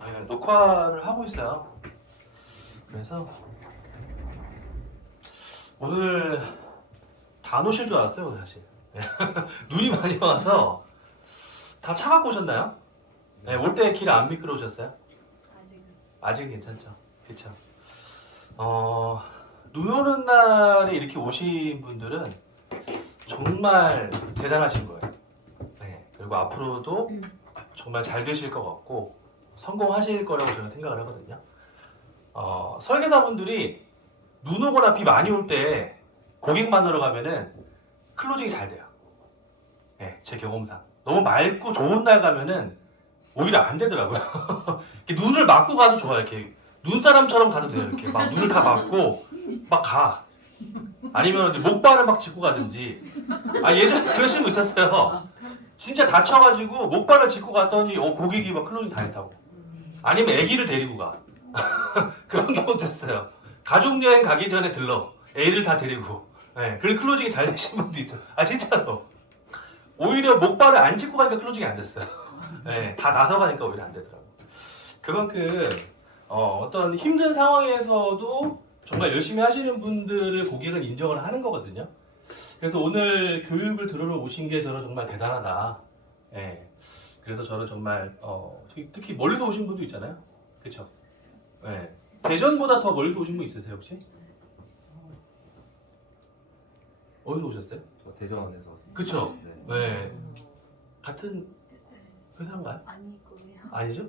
아니, 녹화를 하고 있어요. 그래서 오늘 다 안 오실 줄 알았어요, 사실. 눈이 많이 와서 다 차 갖고 오셨나요? 네, 올 때 길 안 미끄러우셨어요? 아직은 괜찮죠. 그렇죠. 눈 오는 날에 이렇게 오신 분들은 정말 대단하신 거예요. 네, 그리고 앞으로도 정말 잘 되실 것 같고 성공하실 거라고 저는 생각을 하거든요. 설계사분들이 눈 오거나 비 많이 올 때 고객 만나러 가면은 클로징이 잘 돼요. 네, 제 경험상. 너무 맑고 좋은 날 가면은 오히려 안 되더라고요. 이렇게 눈을 막고 가도 좋아요. 이렇게 눈사람처럼 가도 돼요. 이렇게 막 눈을 다 막고 막 가. 아니면 이제 목발을 막 짚고 가든지. 아 예전에 그러신 분 있었어요. 진짜 다쳐가지고 목발을 짚고 갔더니 고객이 막 클로징 다 했다고. 아니면 아기를 데리고 가. 그런 경우도 있어요. 가족여행 가기 전에 들러. 애들 다 데리고. 네, 그리고 클로징이 잘 되신 분도 있어요. 아 진짜로. 오히려 목발을 안 짚고 가니까 클로징이 안 됐어요. 네, 다 나서 가니까 오히려 안 되더라고요. 그만큼 어떤 힘든 상황에서도 정말 열심히 하시는 분들을 고객은 인정을 하는 거거든요. 그래서 오늘 교육을 들으러 오신 게 저는 정말 대단하다. 예. 그래서 저는 정말 특히 멀리서 오신 분도 있잖아요. 그렇죠? 예. 대전보다 더 멀리서 오신 분 있으세요 혹시? 어디서 오셨어요? 저 대전에서 왔습니다. 그쵸? 네. 네. 같은 회사인가요? 아니고요. 아니죠?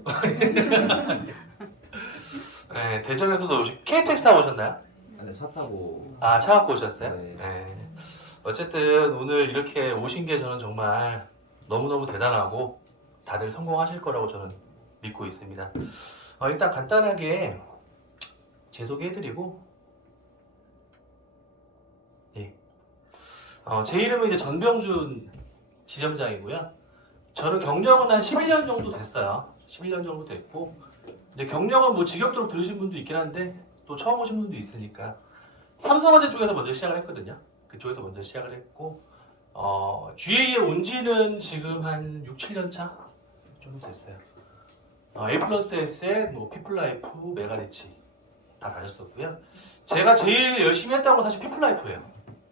네, 대전에서도 KTX 타고 오셨나요? 아니, 차 타고. 아, 차 갖고 오셨어요? 네. 네. 어쨌든 오늘 이렇게 오신 게 저는 정말 너무너무 대단하고 다들 성공하실 거라고 저는 믿고 있습니다. 일단 간단하게 제 소개해드리고, 예. 제 이름은 이제 전병준 지점장이고요. 저는 경력은 한 11년 정도 됐어요. 11년 정도 됐고, 이제 경력은 뭐 직업적으로 들으신 분도 있긴 한데, 또 처음 오신 분도 있으니까, 삼성화재 쪽에서 먼저 시작을 했거든요. 그쪽에서 먼저 시작을 했고, GA에 온 지는 지금 한 6, 7년 차 정도 됐어요. A 플러스 S에 뭐 피플라이프, 메가리치 다 다녔었고요. 제가 제일 열심히 했던 건 사실 피플라이프예요.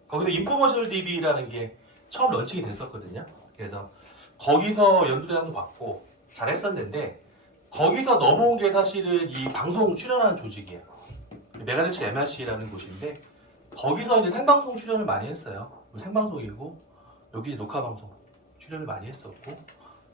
거기서 인포머셜 DB라는 게 처음 런칭이 됐었거든요. 그래서 거기서 연두대상도 받고 잘했었는데 거기서 넘어온 게 사실은 이 방송 출연하는 조직이에요. 메가리치 MRC라는 곳인데 거기서 이제 생방송 출연을 많이 했어요. 생방송이고 여기 녹화 방송 출연을 많이 했었고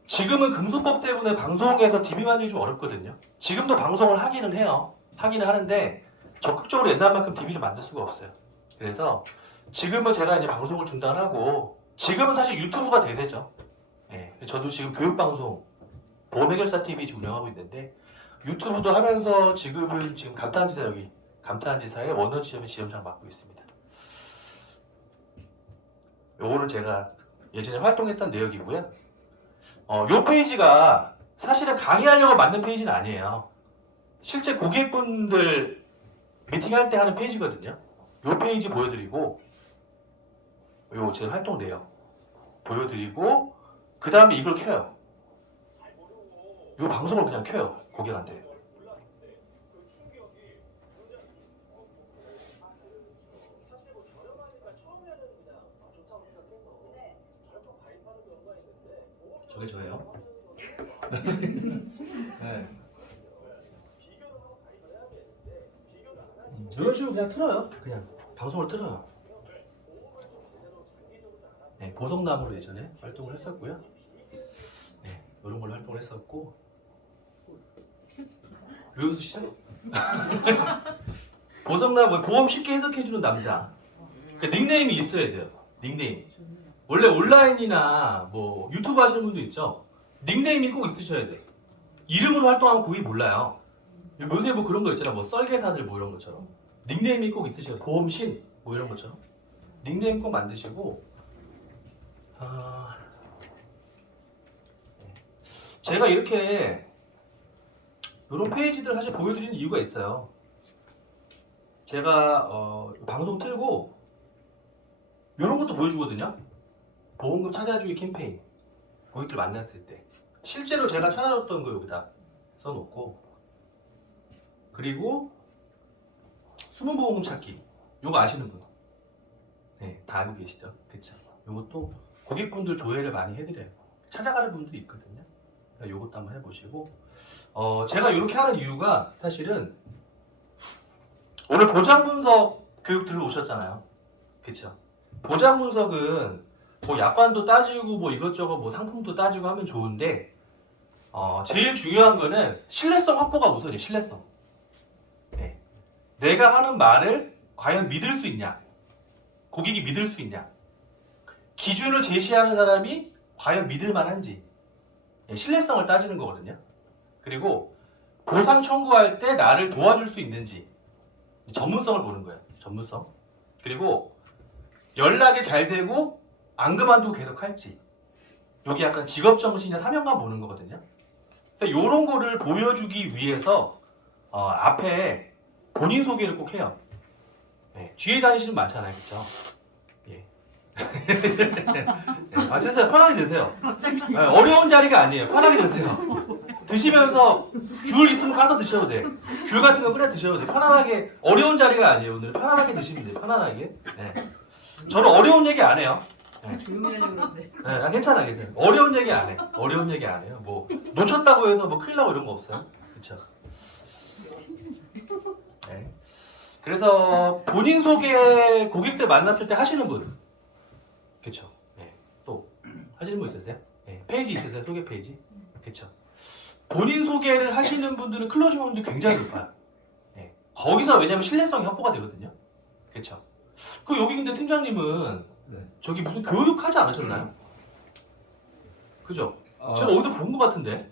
지금은 금소법 때문에 방송에서 DB 만들기 좀 어렵거든요. 지금도 방송을 하기는 해요. 하기는 하는데 적극적으로 옛날만큼 DB를 만들 수가 없어요. 그래서 지금은 제가 이제 방송을 중단하고 지금은 사실 유튜브가 대세죠. 예, 저도 지금 교육방송 보험해결사 TV 지금 운영하고 있는데 유튜브도 하면서 지금은 지금 감탄지사 여기 감탄지사의 원원 지점의 지점장 맡고 있습니다. 요거는 제가 예전에 활동했던 내역이고요. 요 페이지가 사실은 강의하려고 만든 페이지는 아니에요. 실제 고객분들 미팅할 때 하는 페이지거든요. 요 페이지 보여드리고 요 제 활동 내역 보여드리고 그 다음에 이걸 켜요. 요 방송을 그냥 켜요. 고객한테. 저게 저예요. 네. 이런 식으로 그냥 틀어요. 그냥 방송을 틀어요. 네, 보석나무로 예전에 활동을 했었고요. 네, 이런 걸로 활동을 했었고. 왜 웃으시죠? 보석나무 보험 쉽게 해석해주는 남자. 그 닉네임이 있어야 돼요. 닉네임. 원래 온라인이나 뭐 유튜브 하시는 분도 있죠. 닉네임이 꼭 있으셔야 돼. 이름으로 활동하면 고객이 몰라요. 요새 뭐 그런 거 있잖아. 뭐 썰개사들 뭐 이런 것처럼. 닉네임이 꼭 있으셔야 돼. 보험신 뭐 이런 것처럼. 닉네임 꼭 만드시고. 제가 이렇게 이런 페이지들 사실 보여드리는 이유가 있어요. 제가 방송 틀고 이런 것도 보여주거든요. 보험금 찾아주기 캠페인 고객들 만났을 때 실제로 제가 찾아줬던 거 여기다 써놓고 그리고 숨은 보험금 찾기 요거 아시는 분? 네, 다 알고 계시죠? 그쵸? 요것도 고객분들 조회를 많이 해드려요. 찾아가는 분들이 있거든요. 그러니까 요것도 한번 해보시고 제가 이렇게 하는 이유가 사실은 오늘 보장 분석 교육 들어오셨잖아요. 그쵸? 보장 분석은 뭐 약관도 따지고 뭐 이것저것 뭐 상품도 따지고 하면 좋은데 제일 중요한 거는 신뢰성 확보가 우선이에요. 신뢰성. 네. 내가 하는 말을 과연 믿을 수 있냐? 고객이 믿을 수 있냐? 기준을 제시하는 사람이 과연 믿을 만한지 신뢰성을 따지는 거거든요. 그리고 보상 청구할 때 나를 도와줄 수 있는지 전문성을 보는 거예요. 전문성. 그리고 연락이 잘 되고 안 그만두고 계속 할지 여기 약간 직업정신이나 사명감 보는 거거든요. 이런 거를 보여주기 위해서 앞에 본인 소개를 꼭 해요. 네, 뒤에 다니시는 분 많잖아요. 그쵸? 예. 아, 됐어요. 편하게 드세요. 네, 어려운 자리가 아니에요. 편하게 드세요. 드시면서 귤 있으면 까서 드셔도 돼. 귤 같은 거 끓여 드셔도 돼. 편안하게. 어려운 자리가 아니에요. 오늘 편안하게 드시면 돼요. 편안하게. 네. 저는 어려운 얘기 안 해요. 네. 조용히 하려고 그러는데. 네, 괜찮아, 괜찮아. 어려운 얘기 안 해. 어려운 얘기 안 해요. 뭐 놓쳤다고 해서 뭐 큰일 나고 이런 거 없어요. 그렇죠? 네. 그래서 본인 소개 고객들 만났을 때 하시는 분, 그렇죠? 네. 또 하시는 분 있으세요? 네. 페이지 있으세요? 소개 페이지, 그렇죠? 본인 소개를 하시는 분들은 클로징 확률이 굉장히 높아요. 네. 거기서 왜냐면 신뢰성이 확보가 되거든요. 그렇죠? 그 여기 근데 팀장님은 네. 저기 무슨 교육 하지 않으셨나요? 그죠? 제가 어디서 본 것 같은데?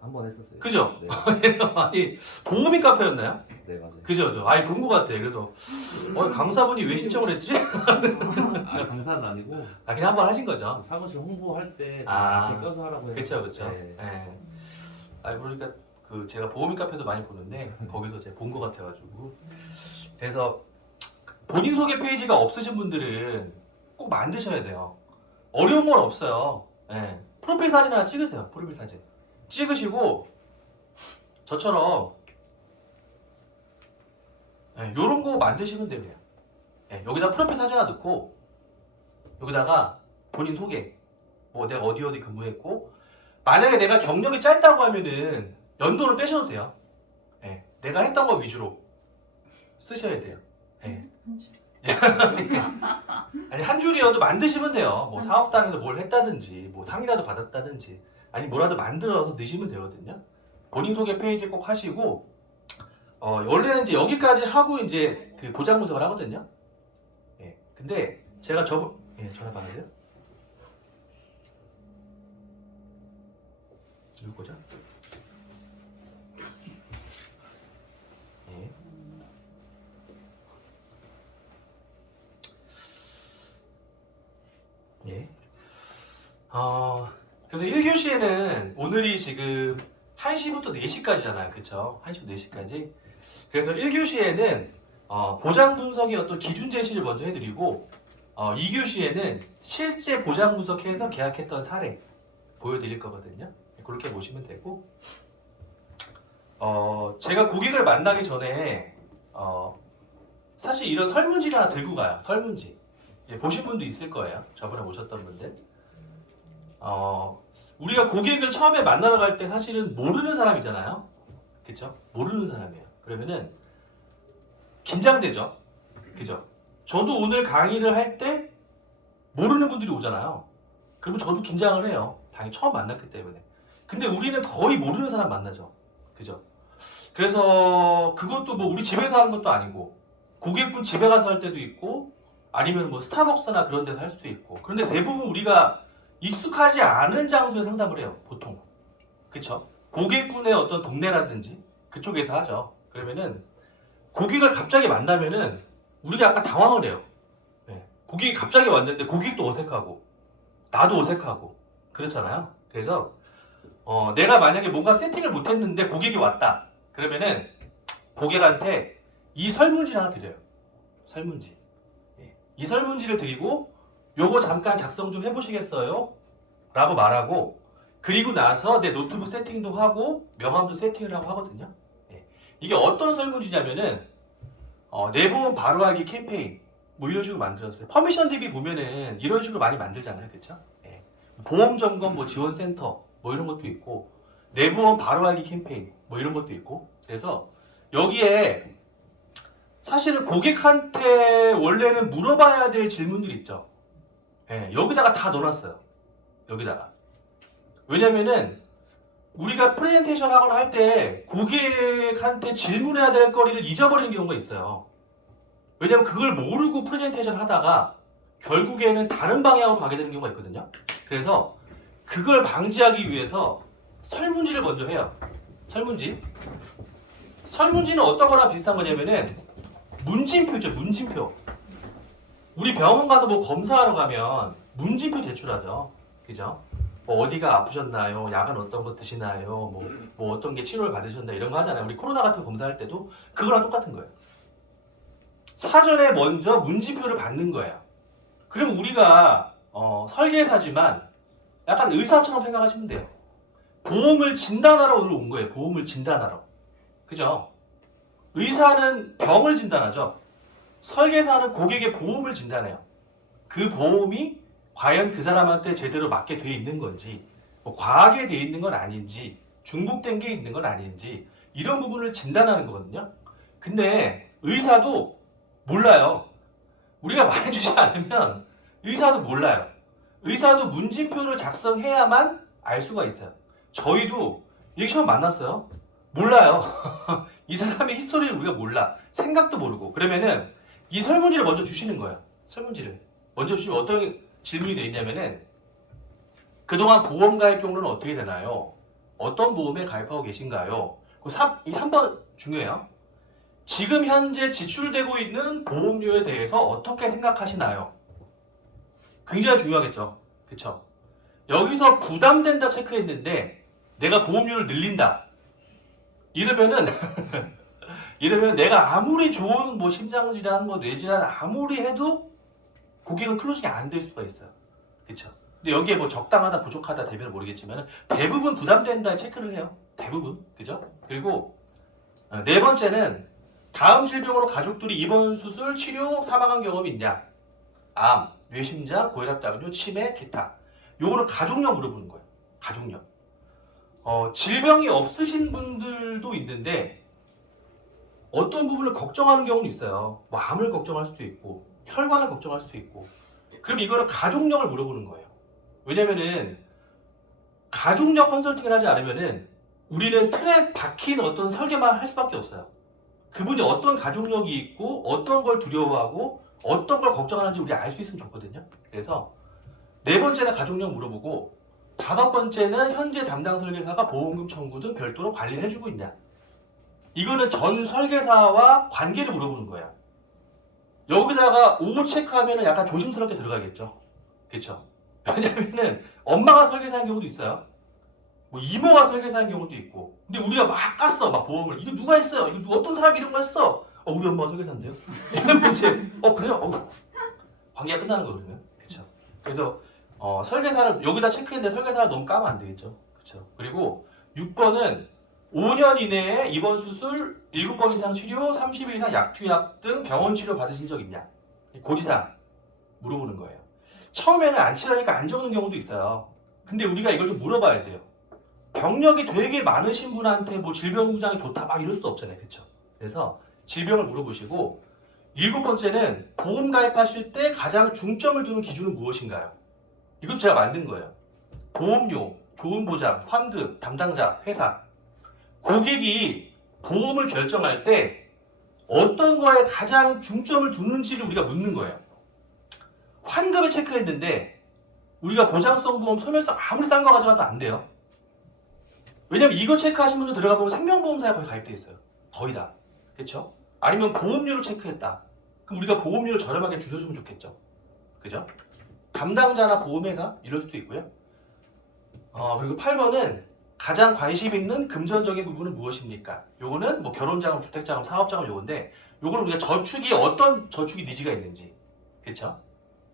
한번 했었어요. 그죠? 네, 아니 보험인 카페였나요? 네 맞아요. 그죠? 아니 본 것 같아. 그래서 강사분이 왜 신청을 했지? 아 강사는 아니고 아 그냥 한번 하신 거죠? 사무실 홍보할 때 아, 이렇게 껴서 하라고 해요. 그쵸 그쵸. 네. 네. 아 그러니까 그 제가 보험인 카페도 많이 보는데 거기서 제가 본 것 같아가지고 그래서 본인 소개 페이지가 없으신 분들은 꼭 만드셔야 돼요. 어려운 건 없어요. 네. 프로필 사진 하나 찍으세요. 프로필 사진 찍으시고 저처럼 요런 거 만드시면 돼요. 네, 여기다 프로필 사진 하나 넣고 여기다가 본인 소개 뭐 내가 어디 근무했고 만약에 내가 경력이 짧다고 하면은 연도를 빼셔도 돼요. 네, 내가 했던 거 위주로 쓰셔야 돼요. 네. 아니 한 줄이어도 만드시면 돼요. 뭐 사업단에서 뭘 했다든지 뭐 상이라도 받았다든지 아니 뭐라도 만들어서 넣으시면 되거든요. 본인 소개 페이지 꼭 하시고 원래는 이제 여기까지 하고 이제 그 보장 분석을 하거든요. 예. 근데 제가 전화 받으세요? 누구죠? 예. 예. 그래서 1교시에는 오늘이 지금 1시부터 4시까지잖아요. 그쵸? 1시부터 4시까지. 그래서 1교시에는 보장 분석의 어떤 기준 제시를 먼저 해드리고 2교시에는 실제 보장 분석해서 계약했던 사례 보여드릴 거거든요. 그렇게 보시면 되고 제가 고객을 만나기 전에 사실 이런 설문지를 하나 들고 가요. 설문지. 예, 보신 분도 있을 거예요. 저번에 오셨던 분들. 우리가 고객을 처음에 만나러 갈 때 사실은 모르는 사람이잖아요. 그쵸? 모르는 사람이에요. 그러면은 긴장되죠. 그죠? 저도 오늘 강의를 할 때 모르는 분들이 오잖아요. 그러면 저도 긴장을 해요. 당연히 처음 만났기 때문에. 근데 우리는 거의 모르는 사람 만나죠. 그죠? 그래서 그것도 뭐 우리 집에서 하는 것도 아니고 고객분 집에 가서 할 때도 있고 아니면 뭐 스타벅스나 그런 데서 할 수도 있고 그런데 대부분 우리가 익숙하지 않은 장소에 상담을 해요. 보통. 그쵸? 고객분의 어떤 동네라든지 그쪽에서 하죠. 그러면은 고객을 갑자기 만나면은 우리가 약간 당황을 해요. 네. 고객이 갑자기 왔는데 고객도 어색하고 나도 어색하고 그렇잖아요. 그래서 내가 만약에 뭔가 세팅을 못했는데 고객이 왔다. 그러면은 고객한테 이 설문지를 하나 드려요. 설문지. 네. 이 설문지를 드리고 요거 잠깐 작성 좀 해보시겠어요? 라고 말하고 그리고 나서 내 노트북 세팅도 하고 명함도 세팅을 하고 하거든요. 예. 이게 어떤 설문지냐면은 내 보험 바로 알기 캠페인 뭐 이런 식으로 만들었어요. 퍼미션 DB 보면은 이런 식으로 많이 만들잖아요, 그렇죠? 예. 보험 점검 뭐 지원센터 뭐 이런 것도 있고 내 보험 바로 알기 캠페인 뭐 이런 것도 있고 그래서 여기에 사실은 고객한테 원래는 물어봐야 될 질문들이 있죠. 예, 여기다가 다 넣어놨어요. 여기다가. 왜냐면은 우리가 프레젠테이션 하거나 할 때 고객한테 질문해야 될 거리를 잊어버리는 경우가 있어요. 왜냐면 그걸 모르고 프레젠테이션 하다가 결국에는 다른 방향으로 가게 되는 경우가 있거든요. 그래서 그걸 방지하기 위해서 설문지를 먼저 해요. 설문지. 설문지는 어떤 거랑 비슷한 거냐면은 문진표죠, 문진표. 우리 병원 가서 뭐 검사하러 가면 문진표 제출하죠. 그죠? 뭐 어디가 아프셨나요? 약은 어떤 거 드시나요? 뭐 어떤 게 치료를 받으셨나 이런 거 하잖아요. 우리 코로나 같은 거 검사할 때도 그거랑 똑같은 거예요. 사전에 먼저 문진표를 받는 거예요. 그럼 우리가 설계사지만 약간 의사처럼 생각하시면 돼요. 보험을 진단하러 오늘 온 거예요. 보험을 진단하러. 그죠? 의사는 병을 진단하죠. 설계사는 고객의 보험을 진단해요. 그 보험이 과연 그 사람한테 제대로 맞게 돼 있는 건지, 뭐 과하게 돼 있는 건 아닌지, 중복된 게 있는 건 아닌지 이런 부분을 진단하는 거거든요. 근데 의사도 몰라요. 우리가 말해주지 않으면 의사도 몰라요. 의사도 문진표를 작성해야만 알 수가 있어요. 저희도 이렇게 처음 만났어요. 몰라요. 이 사람의 히스토리를 우리가 몰라. 생각도 모르고. 그러면은 이 설문지를 먼저 주시는 거예요. 설문지를. 먼저 주시면 어떤 질문이 돼 있냐면은 그동안 보험 가입 경로는 어떻게 되나요? 어떤 보험에 가입하고 계신가요? 이 3번 중요해요. 지금 현재 지출되고 있는 보험료에 대해서 어떻게 생각하시나요? 굉장히 중요하겠죠. 그쵸? 여기서 부담된다 체크했는데 내가 보험료를 늘린다. 이러면 내가 아무리 좋은 뭐 심장질환, 뭐 뇌질환 아무리 해도 고객은 클로징이 안 될 수가 있어요. 그쵸? 근데 여기에 뭐 적당하다, 부족하다 대변을 모르겠지만 대부분 부담된다 체크를 해요. 대부분. 그죠? 그리고 네 번째는 다음 질병으로 가족들이 입원 수술, 치료, 사망한 경험이 있냐? 암, 뇌심장, 고혈압, 당뇨, 치매, 기타. 요거는 가족력 물어보는 거예요. 가족력. 질병이 없으신 분들도 있는데 어떤 부분을 걱정하는 경우는 있어요. 뭐 암을 걱정할 수도 있고 혈관을 걱정할 수도 있고. 그럼 이거는 가족력을 물어보는 거예요. 왜냐면은 가족력 컨설팅을 하지 않으면은 우리는 틀에 박힌 어떤 설계만 할 수밖에 없어요. 그분이 어떤 가족력이 있고 어떤 걸 두려워하고 어떤 걸 걱정하는지 우리 알 수 있으면 좋거든요. 그래서 네 번째는 가족력 물어보고 다섯 번째는 현재 담당 설계사가 보험금 청구 등 별도로 관리를 해주고 있냐. 이거는 전 설계사와 관계를 물어보는 거예요. 여기다가 O 체크하면 약간 조심스럽게 들어가겠죠. 그렇죠? 왜냐면은 엄마가 설계사인 경우도 있어요. 뭐 이모가 설계사인 경우도 있고. 근데 우리가 막 깠어, 막 보험을. 이거 누가 했어요? 이거 어떤 사람이 이런 거 했어? 우리 엄마가 설계사인데요? 이러면 이제 그래요? 관계가 끝나는 거거든요. 그렇죠? 그래서 설계사를 여기다 체크했는데 설계사를 너무 까면 안 되겠죠. 그렇죠? 그리고 6번은 5년 이내에 입원 수술, 7번 이상 치료, 30일 이상 약투약 등 병원 치료 받으신 적 있냐? 고지사항 물어보는 거예요. 처음에는 안 치라니까 안 적는 경우도 있어요. 근데 우리가 이걸 좀 물어봐야 돼요. 병력이 되게 많으신 분한테 뭐 질병 후장이 좋다 막 이럴 수도 없잖아요. 그렇죠? 그래서 질병을 물어보시고 7번째는 보험 가입하실 때 가장 중점을 두는 기준은 무엇인가요? 이것도 제가 만든 거예요. 보험료, 좋은 보장, 환급, 담당자, 회사. 고객이 보험을 결정할 때 어떤 거에 가장 중점을 두는지를 우리가 묻는 거예요. 환급을 체크했는데 우리가 보장성 보험 소멸성 아무리 싼 거 가져가도 안 돼요. 왜냐면 이거 체크하신 분들 들어가 보면 생명보험사에 거의 가입돼 있어요. 거의 다. 그렇죠? 아니면 보험료를 체크했다. 그럼 우리가 보험료를 저렴하게 줄여주면 좋겠죠. 그죠? 담당자나 보험회사 이럴 수도 있고요. 그리고 8번은 가장 관심 있는 금전적인 부분은 무엇입니까? 요거는 뭐 결혼자금, 주택자금, 사업자금 요건데 요거는 우리가 저축이 어떤 저축이 니즈가 있는지 그렇죠?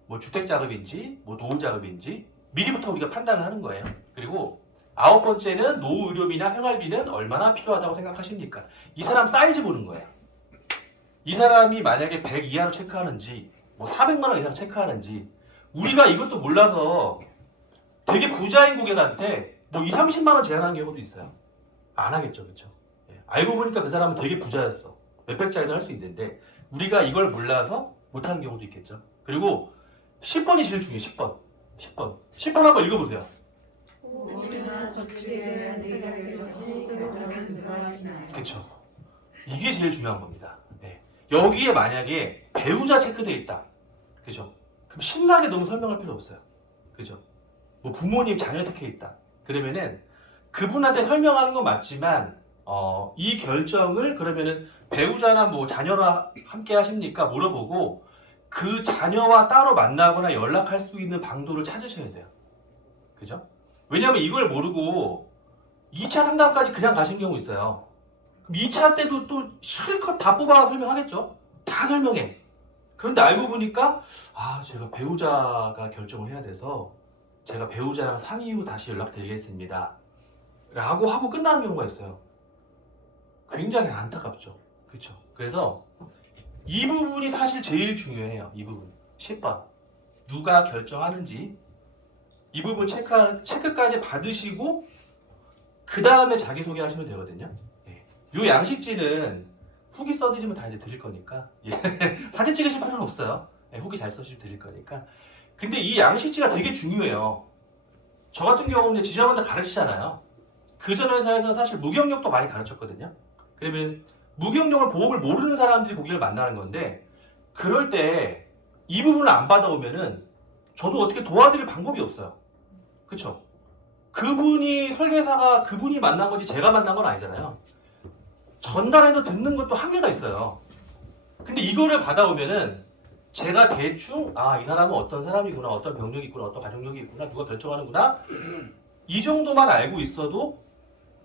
뭐 주택자금인지 뭐 노후자금인지 미리부터 우리가 판단을 하는 거예요. 그리고 9번째는 노후 의료비나 생활비는 얼마나 필요하다고 생각하십니까? 이 사람 사이즈 보는 거예요. 이 사람이 만약에 100 이하로 체크하는지 뭐 400만 원 이하로 체크하는지 우리가 이것도 몰라서 되게 부자인 고객한테 뭐 2, 30만 원 제한하는 경우도 있어요. 안 하겠죠. 그렇죠? 알고 보니까 그 사람은 되게 부자였어. 몇백짜리도 할 수 있는데 우리가 이걸 몰라서 못하는 경우도 있겠죠. 그리고 10번이 제일 중요해요. 10번. 10번. 10번 한번 읽어보세요. 모두가 저축에 내게 것이 적절한 누가시나요? 그렇죠. 이게 제일 중요한 겁니다. 네. 여기에 만약에 배우자 체크돼 있다. 그죠? 그럼 신나게 너무 설명할 필요 없어요. 그죠? 뭐 부모님 자녀 택해 있다. 그러면은 그분한테 설명하는 건 맞지만 이 결정을 그러면은 배우자나 뭐 자녀와 함께 하십니까? 물어보고 그 자녀와 따로 만나거나 연락할 수 있는 방도를 찾으셔야 돼요. 그죠? 왜냐하면 이걸 모르고 2차 상담까지 그냥 가신 경우 있어요. 그럼 2차 때도 또 실컷 다 뽑아 설명하겠죠? 다 설명해. 그런데 알고 보니까 제가 배우자가 결정을 해야 돼서 제가 배우자랑 상의 후 다시 연락드리겠습니다. 라고 하고 끝나는 경우가 있어요. 굉장히 안타깝죠. 그렇죠? 그래서 이 부분이 사실 제일 중요해요. 이 부분. 10번. 누가 결정하는지 이 부분 체크까지 받으시고 그 다음에 자기소개 하시면 되거든요. 요 양식지는 후기 써드리면 다 이제 드릴 거니까 사진 찍으실 필요는 없어요. 후기 잘 써주시면 드릴 거니까. 근데 이 양식지가 되게 중요해요. 저 같은 경우는 지점한테 가르치잖아요. 그 전 회사에서는 사실 무경력도 많이 가르쳤거든요. 그러면 무경력을 보험을 모르는 사람들이 고객을 만나는 건데 그럴 때 이 부분을 안 받아오면은 저도 어떻게 도와드릴 방법이 없어요. 그쵸? 그분이 설계사가 그분이 만난 거지 제가 만난 건 아니잖아요. 전달해서 듣는 것도 한계가 있어요. 근데 이거를 받아오면은 제가 대충 이 사람은 어떤 사람이구나, 어떤 병력이 있구나, 어떤 가족력이 있구나, 누가 결정하는구나 이 정도만 알고 있어도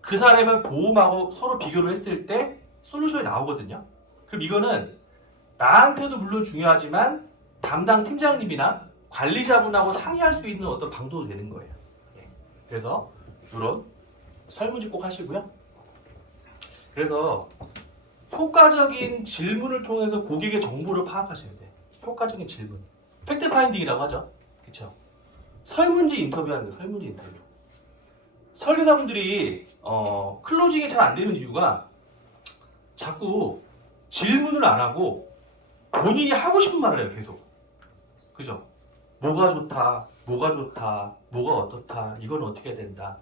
그 사람을 보험하고 서로 비교를 했을 때 솔루션이 나오거든요. 그럼 이거는 나한테도 물론 중요하지만 담당 팀장님이나 관리자분하고 상의할 수 있는 어떤 방도도 되는 거예요. 그래서 이런 설문지 꼭 하시고요. 그래서 효과적인 질문을 통해서 고객의 정보를 파악하셔야 돼요. 효과적인 질문. 팩트 파인딩이라고 하죠. 그렇죠? 설문지 인터뷰하는 거예요. 설문지 인터뷰. 설계사분들이 클로징이 잘 안 되는 이유가 자꾸 질문을 안 하고 본인이 하고 싶은 말을 해요. 계속. 그죠? 뭐가 좋다, 뭐가 좋다, 뭐가 어떻다, 이건 어떻게 된다.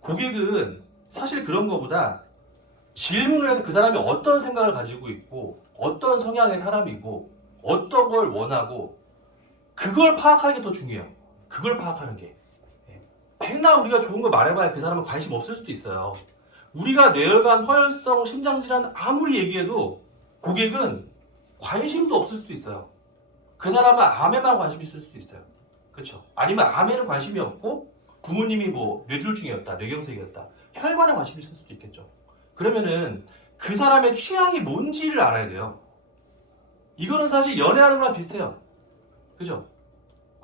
고객은 사실 그런 거보다 질문을 해서 그 사람이 어떤 생각을 가지고 있고 어떤 성향의 사람이고 어떤 걸 원하고 그걸 파악하는 게 더 중요해요. 그걸 파악하는 게. 백날 우리가 좋은 걸 말해봐야 그 사람은 관심 없을 수도 있어요. 우리가 뇌혈관, 허혈성, 심장질환 아무리 얘기해도 고객은 관심도 없을 수도 있어요. 그 사람은 암에만 관심이 있을 수도 있어요. 그렇죠? 아니면 암에는 관심이 없고 부모님이 뭐 뇌졸중이었다, 뇌경색이었다, 혈관에 관심이 있을 수도 있겠죠. 그러면은 그 사람의 취향이 뭔지를 알아야 돼요. 이거는 사실 연애하는 거랑 비슷해요. 그죠?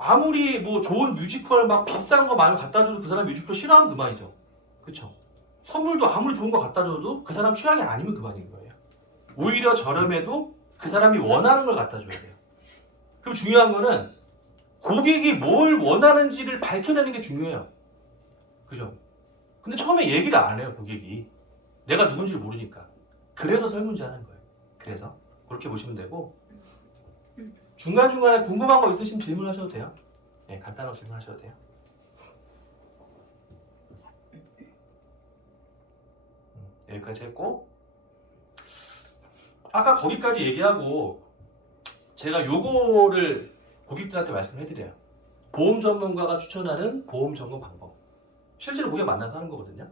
아무리 뭐 좋은 뮤지컬 막 비싼 거 많이 갖다 줘도 그 사람 뮤지컬 싫어하면 그만이죠. 그쵸? 선물도 아무리 좋은 거 갖다 줘도 그 사람 취향이 아니면 그만인 거예요. 오히려 저렴해도 그 사람이 원하는 걸 갖다 줘야 돼요. 그리고 중요한 거는 고객이 뭘 원하는지를 밝혀내는 게 중요해요. 그죠? 근데 처음에 얘기를 안 해요, 고객이. 내가 누군지를 모르니까. 그래서 설문지 하는 거예요. 그래서 그렇게 보시면 되고 중간중간에 궁금한 거 있으시면 질문하셔도 돼요. 네, 간단하게 질문하셔도 돼요. 여기까지 했고 아까 거기까지 얘기하고 제가 요거를 고객들한테 말씀해드려요. 보험 전문가가 추천하는 보험 점검 방법. 실제로 고객 만나서 하는 거거든요.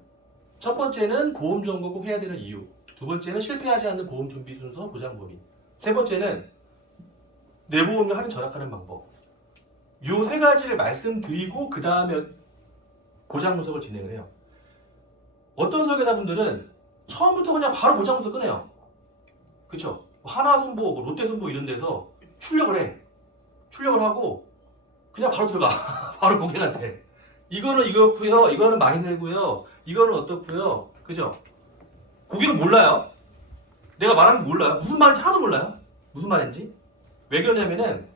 첫 번째는 보험 점검 꼭 해야 되는 이유. 두 번째는 실패하지 않는 보험 준비 순서 보장 범위. 세 번째는 내보험료 할인 절약하는 방법. 요 세 가지를 말씀드리고 그 다음에 보장 분석을 진행을 해요. 어떤 설계사분들은 처음부터 그냥 바로 보장 분석 꺼내요. 그쵸? 하나손보, 뭐 롯데손보 이런 데서 출력을 해. 출력을 하고 그냥 바로 들어가. 바로 고객한테. 이거는 이거고요. 이거는 많이 내고요. 이거는 어떻고요. 그죠? 고객은 몰라요. 내가 말하는 거 몰라요. 무슨 말인지 하나도 몰라요. 무슨 말인지. 왜 그러냐면은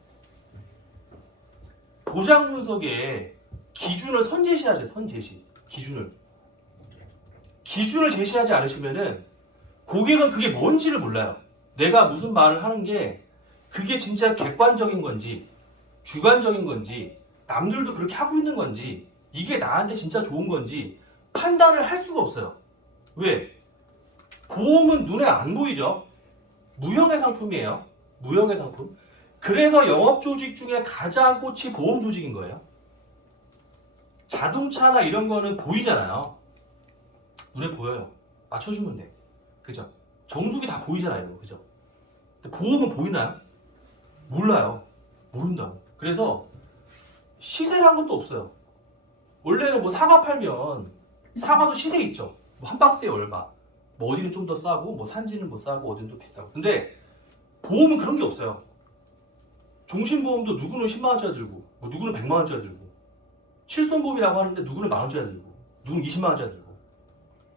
보장 분석에 기준을 선제시하죠. 선제시. 기준을 제시하지 않으시면은 고객은 그게 뭔지를 몰라요. 내가 무슨 말을 하는 게 그게 진짜 객관적인 건지 주관적인 건지 남들도 그렇게 하고 있는 건지 이게 나한테 진짜 좋은 건지 판단을 할 수가 없어요. 왜? 보험은 눈에 안 보이죠. 무형의 상품이에요. 무형의 상품. 그래서 영업조직 중에 가장 꽃이 보험조직인 거예요. 자동차나 이런 거는 보이잖아요. 눈에 보여요. 맞춰주면 돼. 그죠? 정수기 다 보이잖아요. 그죠? 근데 보험은 보이나요? 몰라요. 모른다. 그래서 시세란 것도 없어요. 원래는 뭐 사과 팔면 사과도 시세 있죠. 뭐 한 박스에 얼마. 뭐 어디는 좀 더 싸고 뭐 산지는 뭐 싸고 어디는 또 비싸고. 근데 보험은 그런 게 없어요. 종신보험도 누구는 10만 원짜리 들고 뭐 누구는 100만 원짜리 들고 실손보험이라고 하는데 누구는 만 원짜리 들고 누구는 20만 원짜리 들고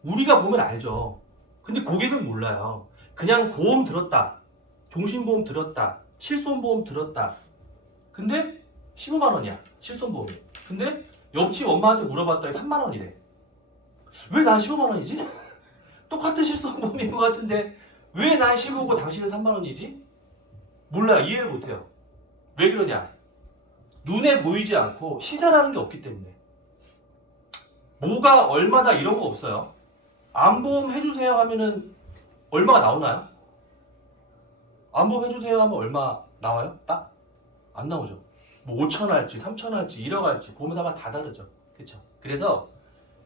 우리가 보면 알죠. 근데 고객은 몰라요. 그냥 보험 들었다. 종신보험 들었다. 실손보험 들었다. 근데 15만 원이야. 실손보험이. 근데 옆집 엄마한테 물어봤더니 3만 원이래. 왜 난 15만 원이지? 똑같은 실손보험인 것 같은데 왜 난 15고 당신은 3만 원이지? 몰라요. 이해를 못해요. 왜 그러냐? 눈에 보이지 않고 시세라는 게 없기 때문에. 뭐가 얼마다 이런 거 없어요. 암보험 해주세요 하면은 얼마가 나오나요? 암보험 해주세요 하면 얼마 나와요? 딱? 안 나오죠. 뭐 5천 할지 3천 할지 1억 할지 보험사가 다 다르죠. 그렇죠? 그래서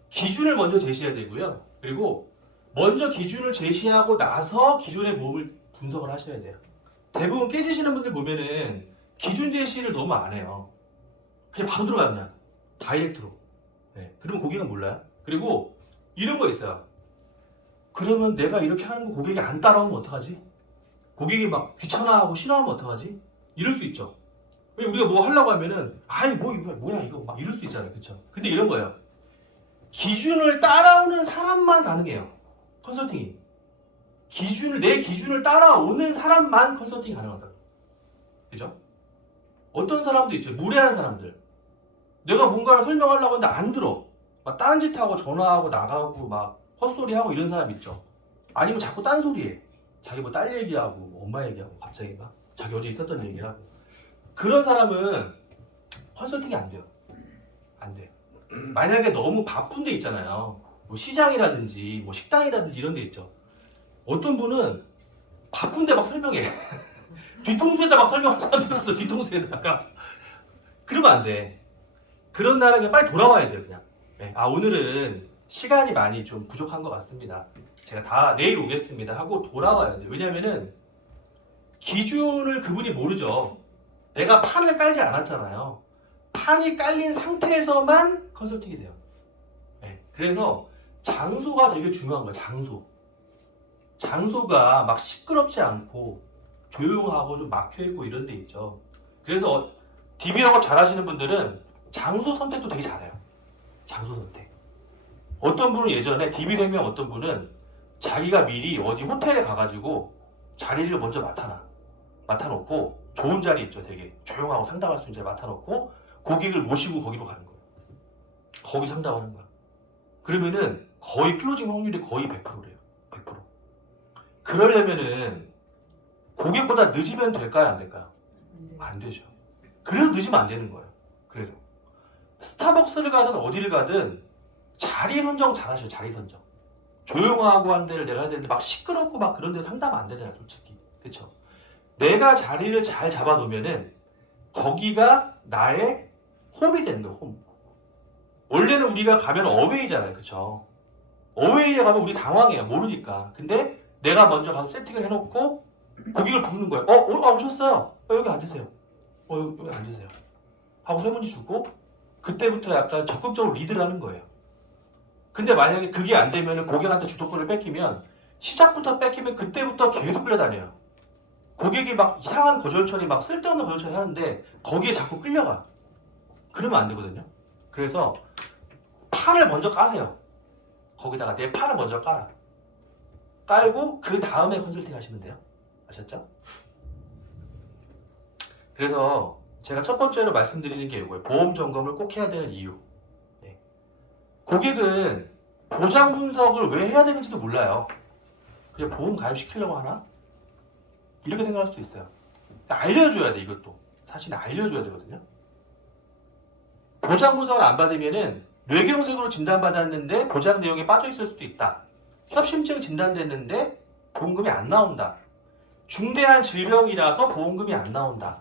기준을 먼저 제시해야 되고요. 그리고 먼저 기준을 제시하고 나서 기존의 보험을 분석을 하셔야 돼요. 대부분 깨지시는 분들 보면은 기준 제시를 너무 안 해요. 그냥 바로 들어가요. 그냥 다이렉트로. 네. 그러면 고객은 몰라요. 그리고 이런 거 있어요. 그러면 내가 이렇게 하는 거 고객이 안 따라오면 어떡하지? 고객이 막 귀찮아하고 싫어하면 어떡하지? 이럴 수 있죠. 왜 우리가 뭐 하려고 하면은 아이 뭐 이거 뭐야 이거 막 이럴 수 있잖아요. 그렇죠? 근데 이런 거예요. 기준을 따라오는 사람만 가능해요. 컨설팅이. 내 기준을 따라오는 사람만 컨설팅이 가능하다. 그죠? 어떤 사람도 있죠. 무례한 사람들. 내가 뭔가를 설명하려고 하는데 안 들어. 막 딴짓하고 전화하고 나가고 막 헛소리하고 이런 사람 있죠. 아니면 자꾸 딴소리해. 자기 뭐 딸 얘기하고 뭐 엄마 얘기하고 갑자기 막 자기 어제 있었던 얘기하고. 그런 사람은 컨설팅이 안 돼요. 안 돼요. 만약에 너무 바쁜 데 있잖아요. 뭐 시장이라든지 뭐 식당이라든지 이런 데 있죠. 어떤 분은 바쁜데 막 설명해. 뒤통수에다 막 설명하는 사람도 있어. 뒤통수에다가. 그러면 안 돼. 그런 날은 그냥 빨리 돌아와야 돼요. 그냥. 네. 아 오늘은 시간이 많이 좀 부족한 것 같습니다. 제가 다 내일 오겠습니다 하고 돌아와야 돼요. 왜냐면은 기준을 그분이 모르죠. 내가 판을 깔지 않았잖아요. 판이 깔린 상태에서만 컨설팅이 돼요. 네. 그래서 장소가 되게 중요한 거예요. 장소가 막 시끄럽지 않고 조용하고 좀 막혀있고 이런 데 있죠. 그래서 DB 영업 잘하시는 분들은 장소 선택도 되게 잘해요. 장소 선택. 어떤 분은 예전에 DB생명 어떤 분은 자기가 미리 어디 호텔에 가가지고 자리를 먼저 맡아놓고 좋은 자리 있죠. 되게 조용하고 상담할 수 있는 자리 맡아놓고 고객을 모시고 거기로 가는 거예요. 거기 상담하는 거야. 그러면은 거의 클로징 확률이 거의 100%래요. 100%. 그러려면은 고객보다 늦으면 될까요? 안 될까요? 안 되죠. 그래서 늦으면 안 되는 거예요. 그래서 스타벅스를 가든 어디를 가든 자리 선정 잘 하셔요. 자리 선정. 조용하고 한 데를 내가 해야 되는데 막 시끄럽고 막 그런 데 상담 안 되잖아요. 솔직히. 그쵸? 내가 자리를 잘 잡아놓으면은 거기가 나의 홈이 되는 거예요. 홈. 원래는 우리가 가면 어웨이잖아요. 그쵸? 어웨이에 가면 우리 당황해요. 모르니까. 근데 내가 먼저 가서 세팅을 해놓고 고객을 부르는 거예요. 오셨어요. 여기 앉으세요. 여기 앉으세요. 하고 설문지 주고 그때부터 약간 적극적으로 리드를 하는 거예요. 근데 만약에 그게 안 되면 고객한테 주도권을 뺏기면 시작부터 뺏기면 그때부터 계속 끌려다녀요. 고객이 막 이상한 거절 처리 막 쓸데없는 거절 처리 하는데 거기에 자꾸 끌려가. 그러면 안 되거든요. 그래서 팔을 먼저 까세요. 거기다가 내 팔을 먼저 깔아. 깔고 그 다음에 컨설팅 하시면 돼요. 아셨죠? 그래서 제가 첫 번째로 말씀드리는 게 이거예요. 보험 점검을 꼭 해야 되는 이유. 네. 고객은 보장 분석을 왜 해야 되는지도 몰라요. 그냥 보험 가입시키려고 하나? 이렇게 생각할 수도 있어요. 알려줘야 돼, 이것도. 사실 알려줘야 되거든요. 보장 분석을 안 받으면은 뇌경색으로 진단받았는데 보장 내용에 빠져 있을 수도 있다. 협심증 진단됐는데 보험금이 안 나온다. 중대한 질병이라서 보험금이 안 나온다.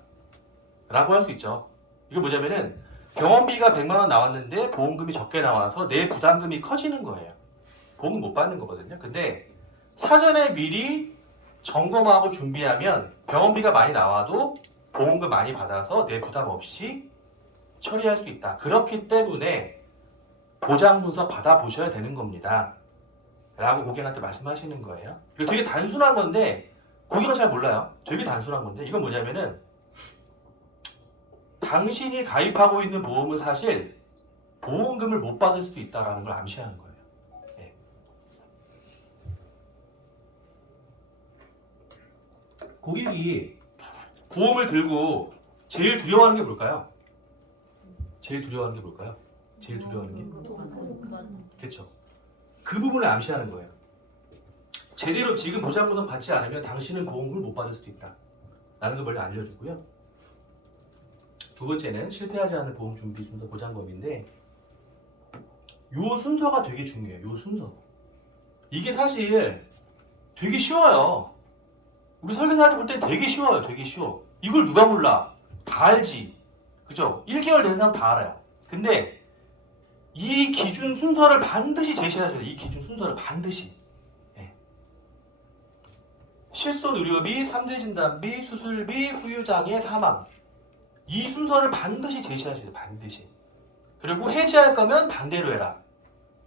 라고 할 수 있죠. 이게 뭐냐면은 병원비가 100만 원 나왔는데 보험금이 적게 나와서 내 부담금이 커지는 거예요. 보험금 못 받는 거거든요. 근데 사전에 미리 점검하고 준비하면 병원비가 많이 나와도 보험금 많이 받아서 내 부담 없이 처리할 수 있다. 그렇기 때문에 보장 분석 받아보셔야 되는 겁니다. 라고 고객한테 말씀하시는 거예요. 이거 되게 단순한 건데 고객은 잘 몰라요. 되게 단순한 건데 이건 뭐냐면은 당신이 가입하고 있는 보험은 사실 보험금을 못 받을 수도 있다는 걸 암시하는 거예요. 네. 고객이 보험을 들고 제일 두려워하는 게 뭘까요? 제일 두려워하는 게 뭘까요? 제일 두려워하는 게? 그렇죠. 그 부분을 암시하는 거예요. 제대로 지금 보장 분석 받지 않으면 당신은 보험금을 못 받을 수도 있다. 라는 걸 먼저 알려주고요. 두 번째는 실패하지 않는 보험 준비 순서 보장법인데 요 순서가 되게 중요해요. 요 순서. 이게 사실 되게 쉬워요. 우리 설계사한테 볼 땐 되게 쉬워요. 되게 쉬워. 이걸 누가 몰라? 다 알지. 그죠? 1개월 된 사람 다 알아요. 근데 이 기준 순서를 반드시 제시하셔야 돼요. 이 기준 순서를 반드시. 네. 실손 의료비, 3대 진단비, 수술비, 후유장애, 사망. 이 순서를 반드시 제시하셔야 돼요. 반드시. 그리고 해지할 거면 반대로 해라.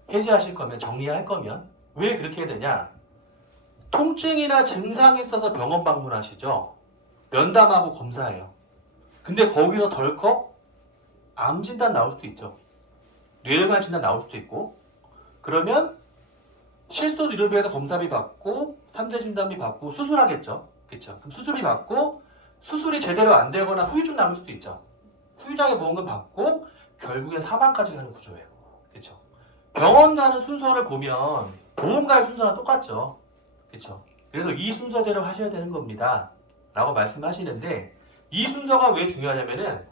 해지하실 거면, 정리할 거면. 왜 그렇게 해야 되냐? 통증이나 증상이 있어서 병원 방문하시죠. 면담하고 검사해요. 근데 거기서 덜컥 암 진단 나올 수도 있죠. 뇌혈관 진단 나올 수도 있고. 그러면 실손 의료비에서 검사비 받고 3대 진단비 받고 수술하겠죠. 그렇죠? 그럼 수술비 받고 수술이 제대로 안 되거나 후유증 남을 수도 있죠. 후유장애 보험금 받고 결국엔 사망까지 가는 구조예요. 그렇죠? 병원 가는 순서를 보면 보험 가입 순서랑 똑같죠. 그렇죠? 그래서 이 순서대로 하셔야 되는 겁니다. 라고 말씀하시는데 이 순서가 왜 중요하냐면은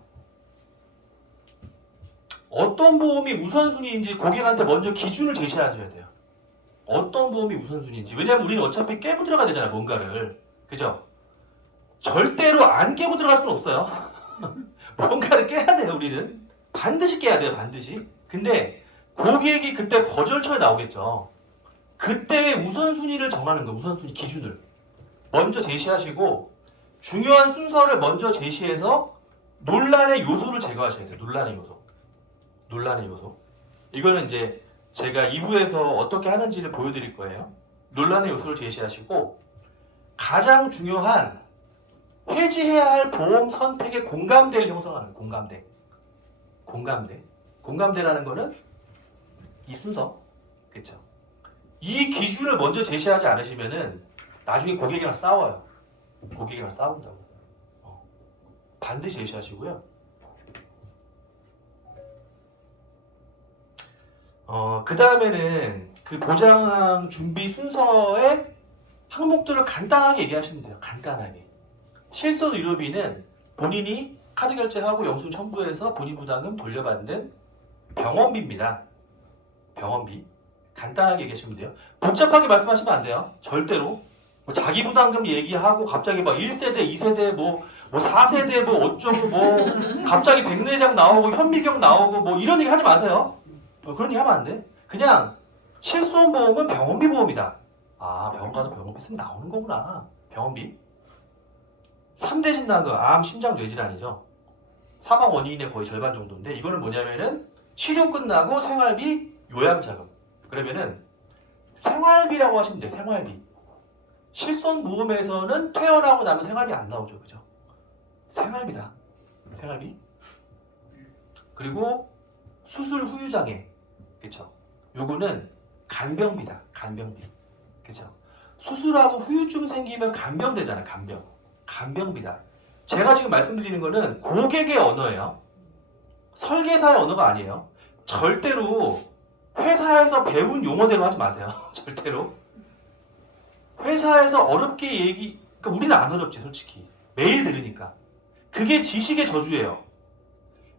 어떤 보험이 우선순위인지 고객한테 먼저 기준을 제시하셔야 돼요. 어떤 보험이 우선순위인지. 왜냐면 우리는 어차피 깨고 들어가야 되잖아요. 뭔가를. 그죠? 절대로 안 깨고 들어갈 수는 없어요. 뭔가를 깨야 돼요. 우리는. 반드시 깨야 돼요. 반드시. 근데 고객이 그때 거절처에 나오겠죠. 그때의 우선순위를 정하는 거예요. 우선순위 기준을. 먼저 제시하시고 중요한 순서를 먼저 제시해서 논란의 요소를 제거하셔야 돼요. 논란의 요소. 논란의 요소. 이거는 이제 제가 2부에서 어떻게 하는지를 보여드릴 거예요. 논란의 요소를 제시하시고 가장 중요한 해지해야 할 보험 선택의 공감대를 형성하는 공감대. 공감대. 공감대라는 거는 이 순서. 그렇죠? 이 기준을 먼저 제시하지 않으시면은 나중에 고객이랑 싸워요. 고객이랑 싸운다고. 반드시 제시하시고요. 그 다음에는 그 보장 준비 순서의 항목들을 간단하게 얘기하시면 돼요. 간단하게. 실손 의료비는 본인이 카드 결제하고 영수증 첨부해서 본인 부담금 돌려받는 병원비입니다. 병원비. 간단하게 얘기하시면 돼요. 복잡하게 말씀하시면 안 돼요. 절대로. 뭐 자기 부담금 얘기하고 갑자기 막 1세대, 2세대, 뭐 4세대, 뭐 어쩌고, 뭐 갑자기 백내장 나오고 현미경 나오고 뭐 이런 얘기 하지 마세요. 그런 얘기 하면 안 돼. 그냥 실손보험은 병원비 보험이다. 아, 병원 가서 병원비 쓰면 나오는 거구나. 병원비. 3대 진단금, 암, 심장, 뇌질환이죠. 사망 원인의 거의 절반 정도인데 이거는 뭐냐면은 치료 끝나고 생활비, 요양자금. 그러면은 생활비라고 하시면 돼요. 생활비. 실손보험에서는 퇴원하고 나면 생활비 안 나오죠. 그죠? 생활비다. 생활비. 그리고 수술 후유 장애. 그쵸? 요거는 간병비다. 간병비. 그쵸? 수술하고 후유증 생기면 간병되잖아요. 간병. 간병비다. 제가 지금 말씀드리는 거는 고객의 언어예요. 설계사의 언어가 아니에요. 절대로 회사에서 배운 용어대로 하지 마세요. 절대로. 회사에서 어렵게 그러니까 우리는 안 어렵지 솔직히. 매일 들으니까. 그게 지식의 저주예요.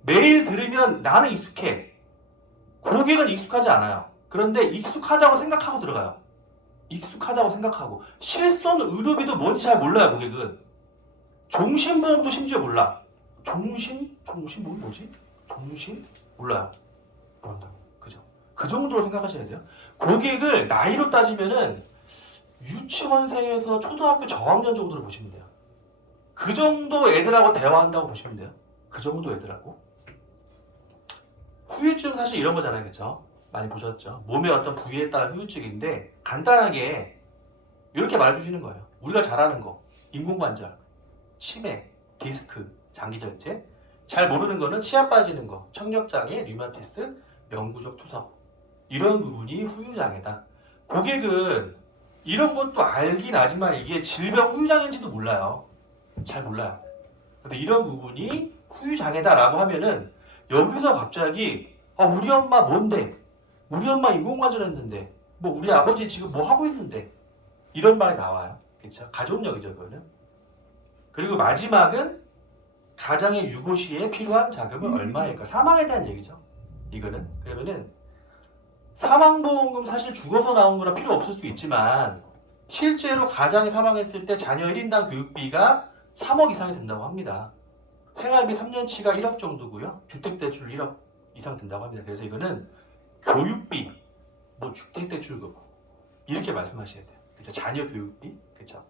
매일 들으면 나는 익숙해. 고객은 익숙하지 않아요. 그런데 익숙하다고 생각하고 들어가요. 익숙하다고 생각하고. 실손 의료비도 뭔지 잘 몰라요, 고객은. 종신보험도 심지어 몰라. 종신보험 뭐지? 종신? 몰라요. 모른다고. 그죠? 그 정도로 생각하셔야 돼요. 고객을 나이로 따지면은 유치원생에서 초등학교 저학년 정도로 보시면 돼요. 그 정도 애들하고 대화한다고 보시면 돼요. 그 정도 애들하고. 후유증 사실 이런 거잖아요. 그쵸? 많이 보셨죠? 몸의 어떤 부위에 따른 후유증인데 간단하게 이렇게 말해주시는 거예요. 우리가 잘 아는 거. 인공관절, 치매, 디스크, 장기절제. 잘 모르는 거는 치아 빠지는 거, 청력장애, 류마티스, 영구적 투석. 이런 부분이 후유장애다. 고객은 이런 것도 알긴 하지만 이게 질병 후유장애인지도 몰라요. 잘 몰라요. 근데 이런 부분이 후유장애다라고 하면은 여기서 갑자기 우리 엄마 뭔데? 우리 엄마 인공관절 했는데 뭐 우리 아버지 지금 뭐 하고 있는데 이런 말이 나와요. 그렇죠? 가족력이죠, 그거는. 그리고 마지막은 가장의 유고 시에 필요한 자금은 얼마일까? 사망에 대한 얘기죠. 이거는. 그러면은 사망보험금 사실 죽어서 나온 거라 필요 없을 수 있지만 실제로 가장이 사망했을 때 자녀 1인당 교육비가 3억 이상이 든다고 합니다. 생활비 3년치가 1억 정도고요. 주택대출 1억 이상 든다고 합니다. 그래서 이거는 교육비, 뭐 주택대출금 이렇게 말씀하셔야 돼요. 그쵸? 자녀 교육비, 그쵸?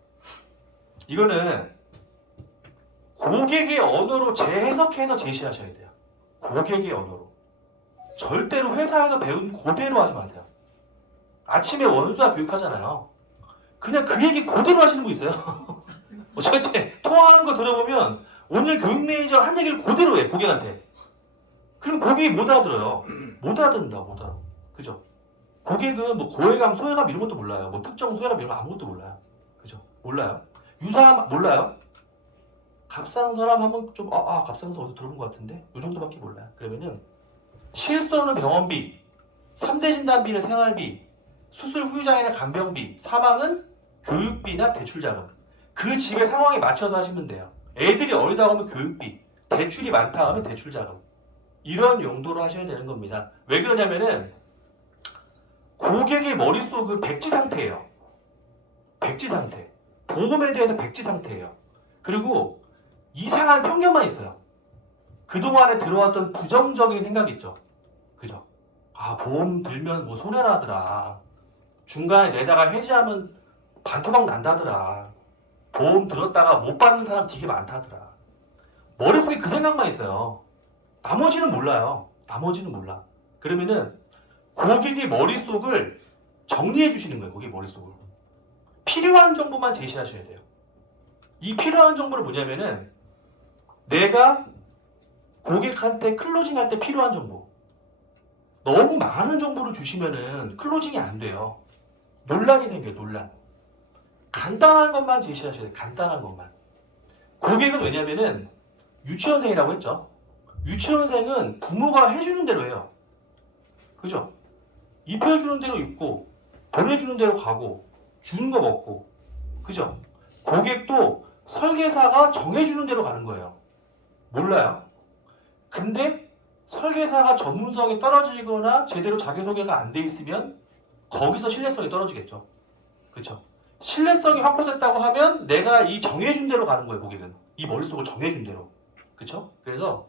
이거는 고객의 언어로 재해석해서 제시하셔야 돼요. 고객의 언어로. 절대로 회사에서 배운 그대로 하지 마세요. 아침에 원수와 교육하잖아요. 그냥 그 얘기 그대로 하시는 분 있어요. 저한테 통화하는 거 들어보면 오늘 교육 매니저 한 얘기를 그대로 해, 고객한테. 그럼 고객이 못 알아들어요. 못 알아듣는다고, 못 알아. 그죠? 고객은 뭐 고해감, 소해감 이런 것도 몰라요. 뭐 특정 소해감 이런 거 아무것도 몰라요. 그죠? 몰라요. 유사함 몰라요. 갑상선암 한번 좀, 갑상선 어디서 들어본 것 같은데? 이 정도밖에 몰라요. 그러면은 실손은 병원비, 3대 진단비는 생활비, 수술 후유장애는 간병비, 사망은 교육비나 대출자금. 그 집의 상황에 맞춰서 하시면 돼요. 애들이 어리다고 하면 교육비, 대출이 많다 하면 대출자금. 이런 용도로 하셔야 되는 겁니다. 왜 그러냐면은 고객의 머릿속은 백지 상태예요. 백지 상태. 보험에 대해서 백지 상태예요. 그리고 이상한 편견만 있어요. 그동안에 들어왔던 부정적인 생각이 있죠. 그죠? 보험 들면 뭐 손해나더라. 중간에 내다가 해지하면 반토막 난다더라. 보험 들었다가 못 받는 사람 되게 많다더라. 머릿속에 그 생각만 있어요. 나머지는 몰라요. 나머지는 몰라. 그러면은 고객의 머릿속을 정리해 주시는 거예요. 고객 머릿속을. 필요한 정보만 제시하셔야 돼요. 이 필요한 정보는 뭐냐면은 내가 고객한테 클로징 할 때 필요한 정보. 너무 많은 정보를 주시면은 클로징이 안 돼요. 논란이 생겨요. 논란. 간단한 것만 제시하셔야 돼요. 간단한 것만. 고객은 왜냐면은 유치원생이라고 했죠. 유치원생은 부모가 해주는 대로 해요. 그죠? 입혀주는 대로 입고 보내주는 대로 가고 주는 거 먹고. 그죠? 고객도 설계사가 정해주는 대로 가는 거예요. 몰라요. 근데 설계사가 전문성이 떨어지거나 제대로 자기소개가 안 돼 있으면 거기서 신뢰성이 떨어지겠죠. 그렇죠? 신뢰성이 확보됐다고 하면 내가 이 정해준 대로 가는 거예요. 고객은. 이 머릿속을 정해준 대로. 그렇죠? 그래서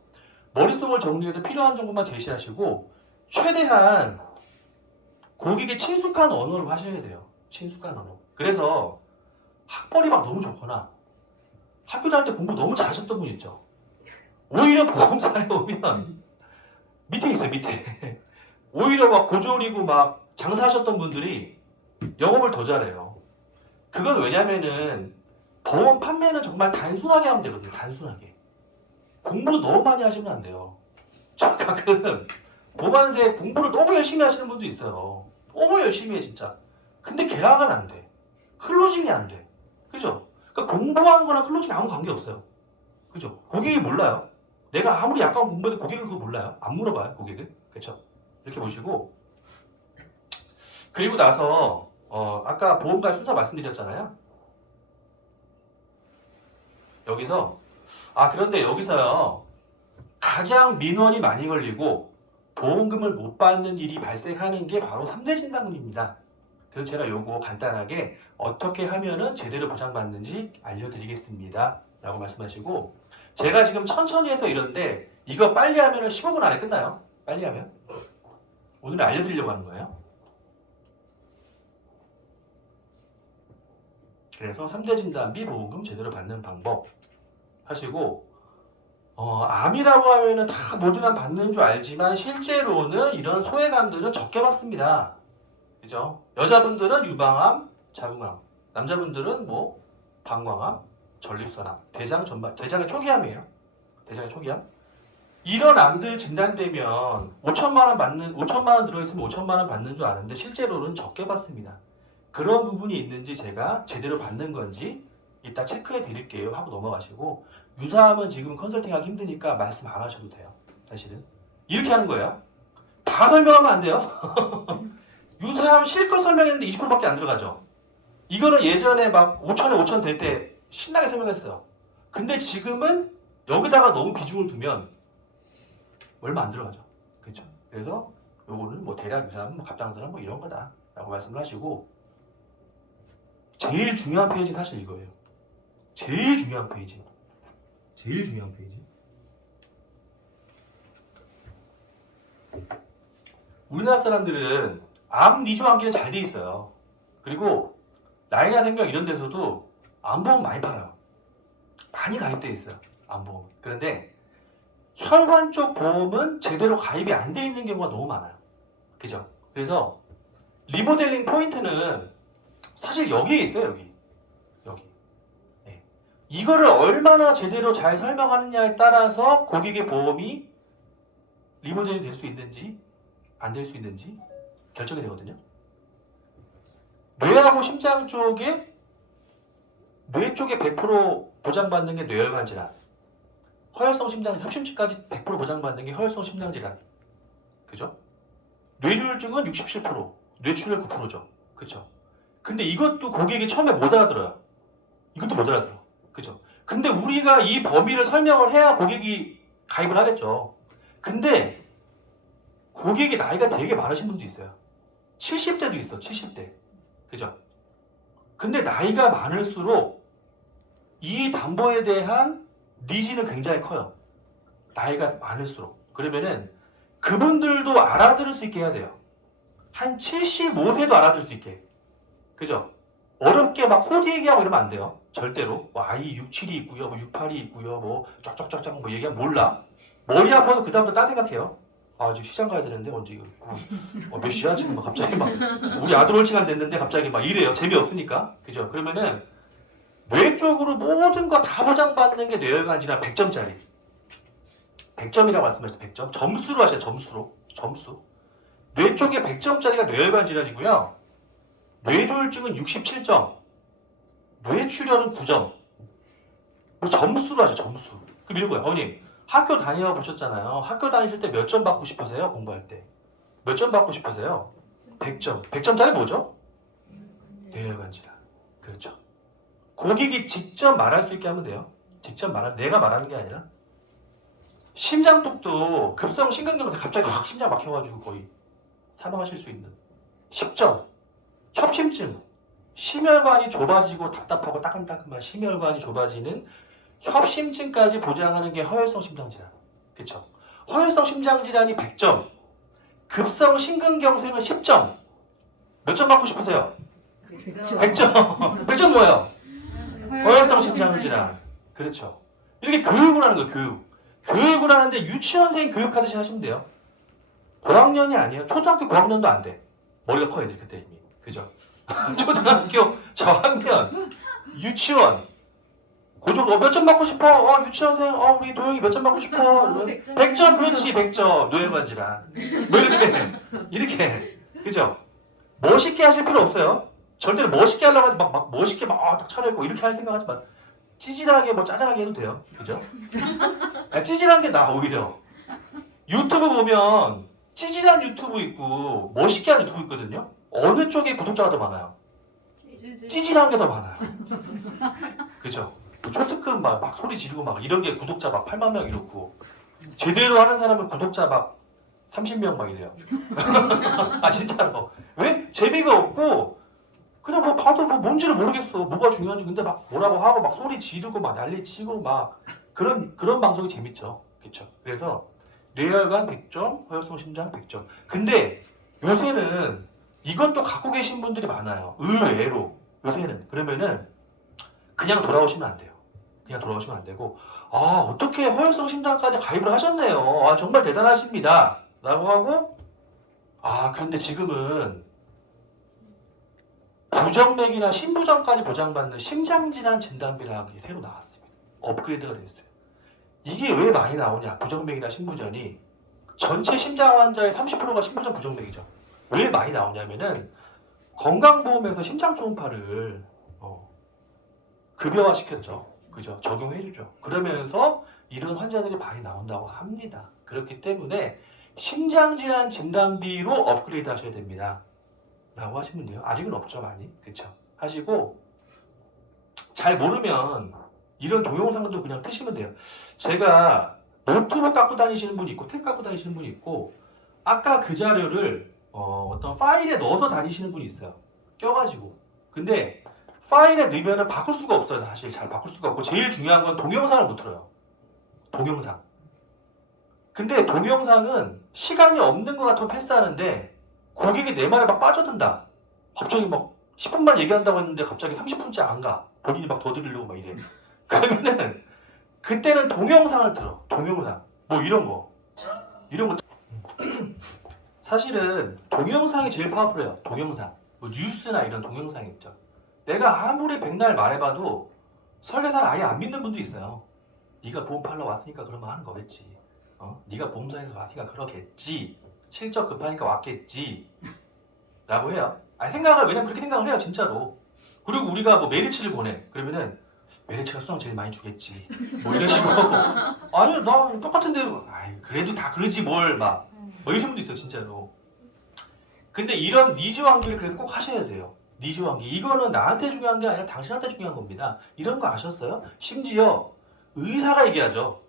머릿속을 정리해서 필요한 정보만 제시하시고 최대한 고객의 친숙한 언어로 하셔야 돼요. 친숙한 언어. 그래서 학벌이 막 너무 좋거나 학교 다닐 때 공부 너무 잘하셨던 분 있죠. 오히려 보험사에 오면 밑에 있어요. 밑에. 오히려 막 고졸이고 막 장사하셨던 분들이 영업을 더 잘해요. 그건 왜냐면은 보험 판매는 정말 단순하게 하면 되거든요. 단순하게. 공부 너무 많이 하시면 안 돼요. 저 가끔 보험세 공부를 너무 열심히 하시는 분도 있어요. 너무 열심히 해 진짜. 근데 계약은 안 돼. 클로징이 안 돼. 그죠? 그러니까 공부하는 거랑 클로징이 아무 관계 없어요. 그죠? 고객이 몰라요. 내가 아무리 약간 공부해도 고객은 그거 몰라요. 안 물어봐요, 고객은. 그렇죠? 이렇게 보시고 그리고 나서 아까 보험가 순서 말씀드렸잖아요. 여기서 그런데 여기서요. 가장 민원이 많이 걸리고 보험금을 못 받는 일이 발생하는 게 바로 3대 진단금입니다. 그래서 제가 요거 간단하게 어떻게 하면은 제대로 보장받는지 알려드리겠습니다. 라고 말씀하시고 제가 지금 천천히 해서 이런데 이거 빨리 하면은 15분 안에 끝나요. 빨리 하면. 오늘 알려드리려고 하는 거예요. 그래서 3대 진단비 보험금 제대로 받는 방법 하시고 암이라고 하면은 다 모든 암 받는 줄 알지만 실제로는 이런 소외감들은 적게 받습니다. 그죠? 여자분들은 유방암, 자궁암, 남자분들은 뭐 방광암, 전립선암, 대장의 초기암이에요. 대장의 초기암. 이런 암들 진단되면 5천만 원 들어있으면 5천만 원 받는 줄 아는데 실제로는 적게 받습니다. 그런 부분이 있는지 제가 제대로 받는 건지 이따 체크해 드릴게요 하고 넘어가시고 유사암은 지금 컨설팅하기 힘드니까 말씀 안 하셔도 돼요. 사실은 이렇게 하는 거예요. 다 설명하면 안 돼요. 유사암 실컷 설명했는데 20%밖에 안 들어가죠. 이거는 예전에 막 5천에 5천 될 때 신나게 설명했어요. 근데 지금은 여기다가 너무 비중을 두면 얼마 안 들어가죠. 그렇죠? 그래서 요거는 뭐 대략 유사암, 뭐 갑상선암 뭐 이런 거다라고 말씀을 하시고 제일 중요한 페이지는 사실 이거예요. 제일 중요한 페이지. 제일 중요한 페이지. 우리나라 사람들은 암 리조 암기는 잘 돼 있어요. 그리고 라이나 생명 이런 데서도 암보험 많이 팔아요. 많이 가입돼 있어요. 암보험. 그런데 혈관 쪽 보험은 제대로 가입이 안 돼 있는 경우가 너무 많아요. 그죠? 그래서 리모델링 포인트는 사실 여기에 있어요. 여기. 네. 이거를 얼마나 제대로 잘 설명하느냐에 따라서 고객의 보험이 리모델링 될 수 있는지 안 될 수 있는지 결정이 되거든요. 뇌하고 심장 쪽에 뇌 쪽에 100% 보장받는 게 뇌혈관 질환, 허혈성 심장 협심증까지 100% 보장받는 게 허혈성 심장 질환, 그죠? 뇌졸중은 67%, 뇌출혈 9%죠, 그죠? 근데 이것도 고객이 처음에 못 알아들어요. 이것도 못 알아들어, 그죠? 근데 우리가 이 범위를 설명을 해야 고객이 가입을 하겠죠. 근데 고객이 나이가 되게 많으신 분도 있어요. 70대도 있어, 70대. 그죠? 근데 나이가 많을수록 이 담보에 대한 니즈는 굉장히 커요. 나이가 많을수록. 그러면은 그분들도 알아들을 수 있게 해야 돼요. 한 75세도 알아들을 수 있게. 그죠? 어렵게 막 코드 얘기하고 이러면 안 돼요. 절대로. 뭐 I67이 있고요, 뭐 68이 있고요, 뭐 쫙쫙쫙쫙 뭐 얘기하면 몰라. 머리 아파서 그 다음부터 딴 생각해요. 지금 시장 가야 되는데 언제 이거 몇 시야 지금 막 갑자기 막 우리 아들 올 시간 됐는데 갑자기 막 이래요. 재미없으니까. 그죠? 그러면은 뇌 쪽으로 모든 거 다 보장받는 게 뇌혈관 질환 100점짜리. 100점이라고 말씀하셨어요. 100점. 점수로 하셔요. 점수. 뇌 쪽에 100점짜리가 뇌혈관 질환이고요. 뇌졸중은 67점. 뇌출혈은 9점. 점수로 하죠. 점수. 그럼 이런 거예요. 어머님 학교 다녀 보셨잖아요. 학교 다니실 때 몇 점 받고 싶으세요? 공부할 때. 몇 점 받고 싶으세요? 100점. 100점짜리 뭐죠? 뇌혈관 질환. 그렇죠. 고객이 직접 말할 수 있게 하면 돼요. 내가 말하는 게 아니라. 심장독도 급성 심근경색 갑자기 확 심장 막혀가지고 거의 사망하실 수 있는. 10점. 협심증. 심혈관이 좁아지고 답답하고 따끔따끔한 심혈관이 좁아지는 협심증까지 보장하는 게 허혈성 심장질환. 그쵸? 허혈성 심장질환이 100점. 급성 심근경색은 10점. 몇 점 받고 싶으세요? 100점. 100점 뭐예요? 허혈성 심장질환. 그렇죠. 이렇게 교육을 하는 거예요. 교육을 하는데 유치원생 교육하듯이 하시면 돼요. 고학년이 아니에요. 초등학교 고학년도 안 돼. 머리가 커야 돼 그때 이미. 그죠? 초등학교 저학년, 유치원 고정 몇 점 받고 싶어? 유치원생 우리 도영이 몇 점 받고 싶어? 100점 그렇지 100점 뇌혈관 질환 뭐 이렇게 그죠? 멋있게 하실 필요 없어요. 절대로 멋있게 하려고 하지 막 멋있게 딱 차려입고 이렇게 할 생각하지 마. 찌질하게 뭐 짜잘하게 해도 돼요. 그죠? 찌질한 게 나아 오히려. 유튜브 보면 찌질한 유튜브 있고 멋있게 하는 유튜브 있거든요. 어느 쪽에 구독자가 더 많아요? 찌질한 게 더 많아요. 그죠? 초특급 막 소리 지르고 막 이런 게 구독자 막 8만 명 이렇고 제대로 하는 사람은 구독자 막 30명 막 이래요. 진짜로. 왜? 재미가 없고 그냥 뭐 봐도 뭐 뭔지를 모르겠어. 뭐가 중요한지. 근데 막 뭐라고 하고 막 소리 지르고 막 난리 치고 막 그런 방송이 재밌죠. 그렇죠? 그래서 뇌혈관 100점, 허혈성 심장 100점. 근데 요새는 이것도 갖고 계신 분들이 많아요. 의외로 요새는. 그러면은 그냥 돌아오시면 안 돼요. 그냥 돌아오시면 안 되고 어떻게 허혈성 심장까지 가입을 하셨네요. 정말 대단하십니다. 라고 하고 그런데 지금은 부정맥이나 심부전까지 보장받는 심장질환 진단비라는 게 새로 나왔습니다. 업그레이드가 됐어요. 이게 왜 많이 나오냐? 부정맥이나 심부전이 전체 심장 환자의 30%가 심부전 부정맥이죠. 왜 많이 나오냐면은 건강보험에서 심장 초음파를 급여화시켰죠. 그죠? 적용해주죠. 그러면서 이런 환자들이 많이 나온다고 합니다. 그렇기 때문에 심장질환 진단비로 업그레이드 하셔야 됩니다. 라고 하시면 돼요. 아직은 없죠, 많이. 그쵸? 하시고, 잘 모르면 이런 동영상도 그냥 트시면 돼요. 제가 노트북 갖고 다니시는 분이 있고, 탭 갖고 다니시는 분이 있고, 아까 그 자료를 어떤 파일에 넣어서 다니시는 분이 있어요. 껴가지고. 근데 파일에 넣으면 바꿀 수가 없어요. 사실 잘 바꿀 수가 없고, 제일 중요한 건 동영상을 못 틀어요. 동영상. 근데 동영상은 시간이 없는 것 같으면 패스하는데 고객이 내 말에 막 빠져든다. 갑자기 막 10분만 얘기한다고 했는데 갑자기 30분째 안 가. 본인이 막 더 들으려고 막 이래. 그러면은 그때는 동영상을 들어. 동영상. 뭐 이런 거. 사실은 동영상이 제일 파워풀해요. 동영상. 뭐 뉴스나 이런 동영상 있죠. 내가 아무리 백날 말해봐도 설레살 아예 안 믿는 분도 있어요. 네가 보험 팔러 왔으니까 그러면 하는 거겠지. 네가 보험사에서 왔으니까 그러겠지. 실적 급하니까 왔겠지. 라고 해요. 왜냐면 그렇게 생각을 해요, 진짜로. 그리고 우리가 뭐 메리츠를 보내. 그러면은 메리츠가 수당 제일 많이 주겠지. 뭐 이런 식으로. 아니, 나 똑같은데. 그래도 다 그러지 뭘 막. 뭐 이런 분도 있어요, 진짜로. 근데 이런 니즈 환기를 그래서 꼭 하셔야 돼요. 니즈 환기. 이거는 나한테 중요한 게 아니라 당신한테 중요한 겁니다. 이런 거 아셨어요? 심지어 의사가 얘기하죠.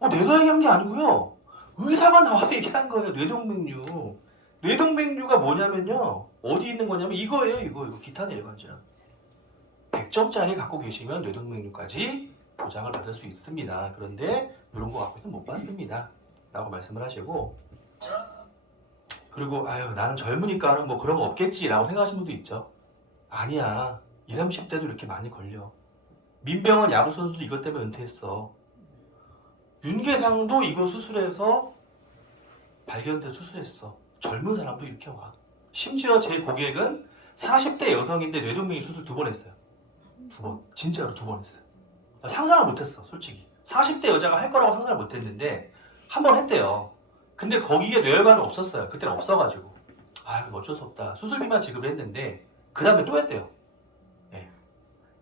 내가 얘기한 게 아니고요. 의사가 나와서 얘기한 거예요. 뇌동맥류. 뇌동맥류가 뭐냐면요. 어디 있는 거냐면 이거예요. 이거 기타 뇌혈관질환. 100점짜리 갖고 계시면 뇌동맥류까지 보장을 받을 수 있습니다. 그런데 이런 거 갖고는 못 받습니다. 라고 말씀을 하시고, 그리고 나는 젊으니까는 뭐 그런 거 없겠지 라고 생각하시는 분도 있죠. 아니야. 20, 30대도 이렇게 많이 걸려. 민병헌 야구선수도 이것 때문에 은퇴했어. 윤계상도 이거 수술해서 발견돼 수술했어. 젊은 사람도 이렇게 와. 심지어 제 고객은 40대 여성인데 뇌동맥이 수술 2번 했어요. 2번. 진짜로 2번 했어요. 상상을 못했어, 솔직히. 40대 여자가 할 거라고 상상을 못했는데 한 번 했대요. 근데 거기에 뇌혈관은 없었어요. 그때는 없어가지고. 어쩔 수 없다. 수술비만 지급을 했는데 그 다음에 또 했대요.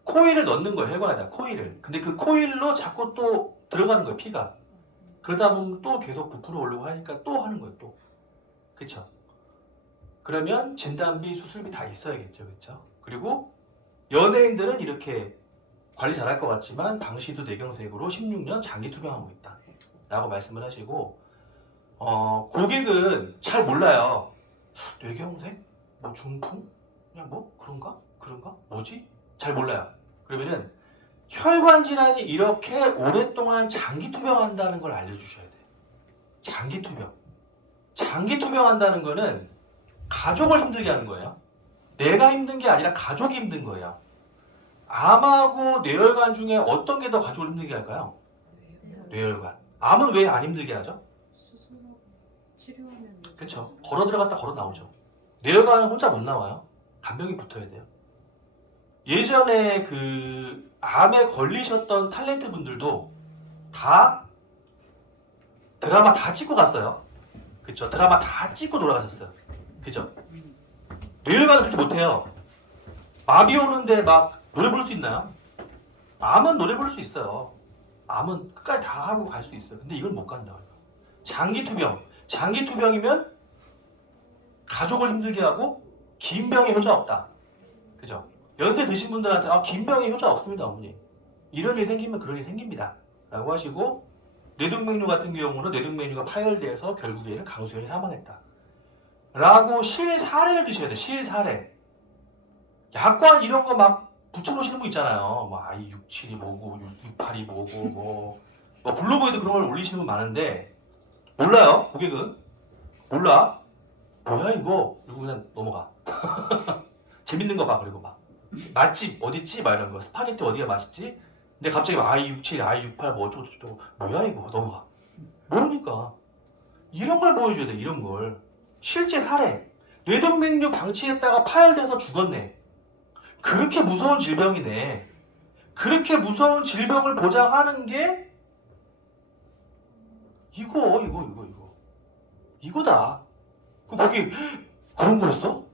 코일을 넣는 거예요, 혈관에다. 코일을. 근데 그 코일로 자꾸 또 들어가는 거예요, 피가. 그러다 보면 또 계속 부풀어 오르고 하니까 또 하는 거예요, 또. 그쵸? 그러면 진단비, 수술비 다 있어야겠죠, 그쵸? 그리고 연예인들은 이렇게 관리 잘할 것 같지만 방시도 뇌경색으로 16년 장기 투병하고 있다. 라고 말씀을 하시고, 고객은 잘 몰라요. 뇌경색? 뭐 중풍? 그냥 뭐 그런가? 뭐지? 잘 몰라요. 그러면은 혈관 질환이 이렇게 오랫동안 장기 투병한다는 걸 알려주셔야 돼요. 장기 투병. 장기 투병한다는 거는 가족을 힘들게 하는 거예요. 내가 힘든 게 아니라 가족이 힘든 거예요. 암하고 뇌혈관 중에 어떤 게 더 가족을 힘들게 할까요? 뇌혈관. 암은 왜 안 힘들게 하죠? 수술하고 치료하면 그렇죠. 걸어 들어갔다 걸어 나오죠. 뇌혈관은 혼자 못 나와요. 간병이 붙어야 돼요. 예전에 그 암에 걸리셨던 탤런트 분들도 다 드라마 다 찍고 갔어요. 그쵸? 드라마 다 찍고 돌아가셨어요. 그죠? 뇌혈관은 그렇게 못해요. 마비 오는데 막 노래 부를 수 있나요? 암은 노래 부를 수 있어요. 암은 끝까지 다 하고 갈 수 있어요. 근데 이건 못 간다. 장기투병. 장기투병이면 가족을 힘들게 하고 긴 병에 효자 없다. 그죠? 연세 드신 분들한테 긴 병에 효자 없습니다, 어머니. 이런 일 생기면 그런 일 생깁니다. 라고 하시고 뇌동맥류 같은 경우는 뇌동맥류가 파열돼서 결국에는 강수현이 사망했다. 라고 실사례를 드셔야 돼. 실사례. 약관 이런 거 막 붙여놓으시는 분 있잖아요. 뭐 I67이 뭐고 668이 뭐고 뭐 블로그에도 그런 걸 올리시는 분 많은데 몰라요. 고객은 몰라. 뭐야 이거? 그리고 그냥 넘어가. 재밌는 거 봐. 그리고 막 맛집 어딨지? 막 이런 거. 스파게티 어디가 맛있지? 근데 갑자기 I67, I68 뭐 어쩌고저쩌고 뭐야 이거? 넘어가. 모르니까. 이런 걸 보여줘야 돼. 이런 걸. 실제 사례. 뇌동맥류 방치했다가 파열돼서 죽었네. 그렇게 무서운 질병이네. 그렇게 무서운 질병을 보장하는 게 이거다. 그럼 거기 그런 거였어?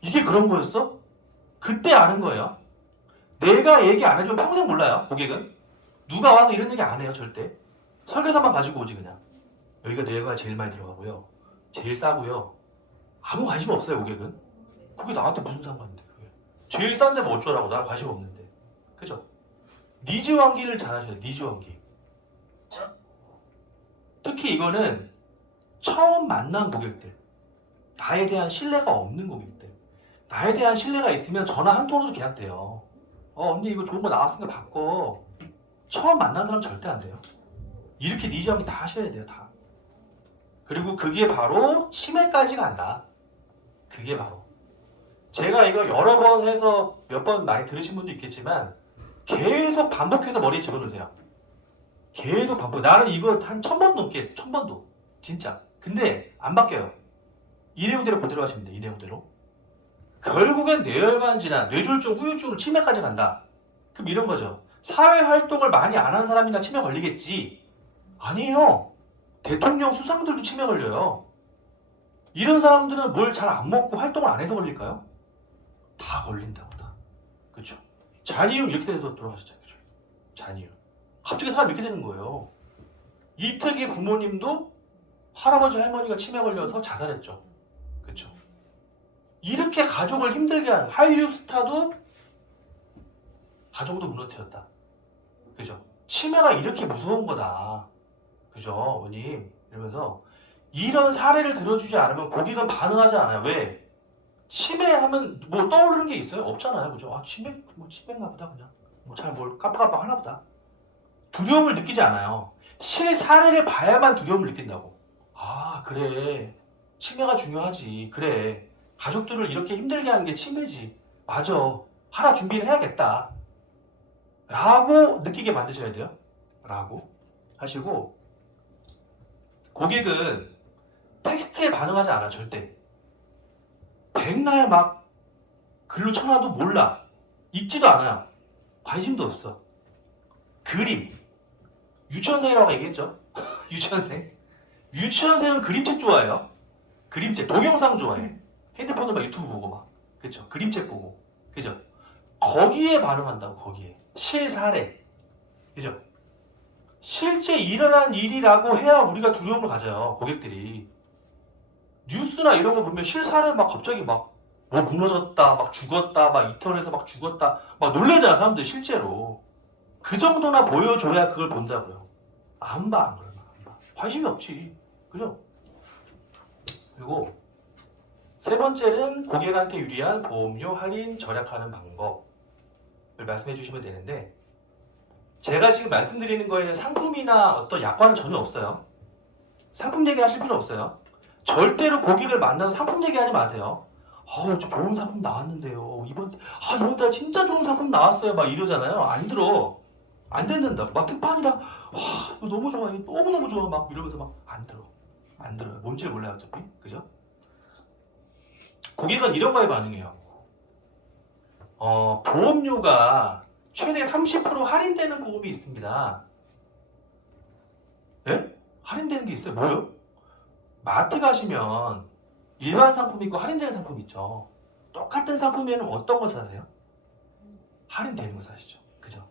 이게 그런 거였어? 그때 아는 거예요. 내가 얘기 안 해주면 평생 몰라요. 고객은 누가 와서 이런 얘기 안 해요. 절대. 설계서만 가지고 오지 그냥. 여기가 뇌가 제일 많이 들어가고요. 제일 싸고요. 아무 관심 없어요. 고객은. 그게 나한테 무슨 상관인데 그게. 제일 싼데 뭐 어쩌라고. 나랑 관심 없는데. 그죠? 니즈 환기를 잘 하셔야 돼요. 니즈 환기. 특히 이거는 처음 만난 고객들, 나에 대한 신뢰가 없는 고객들, 나에 대한 신뢰가 있으면 전화 한 통으로도 계약돼요. 언니 이거 좋은 거 나왔으니까 바꿔. 처음 만난 사람 절대 안 돼요. 이렇게 니즈 환기 다 하셔야 돼요. 다. 그리고 그게 바로 치매까지 간다. 그게 바로. 제가 이거 여러 번 해서 몇 번 많이 들으신 분도 있겠지만 계속 반복해서 머리에 집어넣으세요. 계속 반복. 나는 이거 한 1000번 넘게 했어. 1000번도. 진짜. 근데 안 바뀌어요. 이 내용대로 그대로 하시면 돼요. 이 내용대로. 결국엔 뇌혈관 질환, 뇌졸중, 후유증으로 치매까지 간다. 그럼 이런 거죠. 사회활동을 많이 안 한 사람이나 치매 걸리겠지. 아니에요. 대통령 수상들도 치매 걸려요. 이런 사람들은 뭘 잘 안 먹고 활동을 안 해서 걸릴까요? 다 걸린다고 다. 그렇죠. 잔이윤 이렇게 돼서 돌아가셨잖아요. 그렇죠? 잔이윤. 갑자기 사람 이렇게 되는 거예요. 이특이 부모님도 할아버지 할머니가 치매 걸려서 자살했죠. 그렇죠. 이렇게 가족을 힘들게 하는 한류 스타도 가정도 무너뜨렸다. 그죠? 치매가 이렇게 무서운 거다. 그죠, 어머님? 이러면서 이런 사례를 들어주지 않으면 고객은 반응하지 않아요. 왜? 치매하면 뭐 떠오르는 게 있어요? 없잖아요. 그죠? 치매? 뭐 치매인가 보다 그냥. 뭐 잘 뭘 깜빡깜빡 하나 보다. 두려움을 느끼지 않아요. 실사례를 봐야만 두려움을 느낀다고. 그래. 치매가 중요하지. 그래. 가족들을 이렇게 힘들게 하는 게 치매지. 맞아. 하나 준비를 해야겠다. 라고 느끼게 만드셔야 돼요. 라고 하시고 고객은 텍스트에 반응하지 않아. 절대. 백날 막 글로 쳐놔도 몰라. 읽지도 않아요. 관심도 없어. 그림. 유치원생이라고 얘기했죠. 유치원생. 유치원생은 그림책 좋아해요. 그림책. 동영상 좋아해. 핸드폰으로 막 유튜브 보고 막. 그쵸. 그림책 보고. 그죠. 거기에 반응한다고. 거기에. 실사례. 그죠. 실제 일어난 일이라고 해야 우리가 두려움을 가져요. 고객들이. 뉴스나 이런 거 보면 실사례 막 갑자기 막 뭐 무너졌다, 막 죽었다, 막 이태원에서 막 죽었다, 막 놀래잖아 사람들 실제로. 그 정도나 보여줘야 그걸 본다고요. 안 봐, 안 그러면 안 봐. 관심이 없지, 그죠? 그리고 세 번째는 고객한테 유리한 보험료 할인 절약하는 방법을 말씀해 주시면 되는데 제가 지금 말씀드리는 거에는 상품이나 어떤 약관은 전혀 없어요. 상품 얘기를 하실 필요 없어요. 절대로 고객을 만나서 상품 얘기하지 마세요. 저 좋은 상품 나왔는데요. 이번 달 진짜 좋은 상품 나왔어요. 막 이러잖아요. 안 들어. 안 듣는다고. 막 특판이라 이거 너무 좋아. 이거 너무너무 좋아. 막 이러면서 막 안 들어. 안 들어요. 뭔지 몰라요. 어차피. 그죠? 고객은 이런 거에 반응해요. 보험료가 최대 30% 할인되는 보험이 있습니다. 예? 할인되는 게 있어요. 뭐요? 마트 가시면 일반 상품 있고 할인되는 상품 있죠. 똑같은 상품에는 어떤 거 사세요? 할인되는 거 사시죠. 그죠?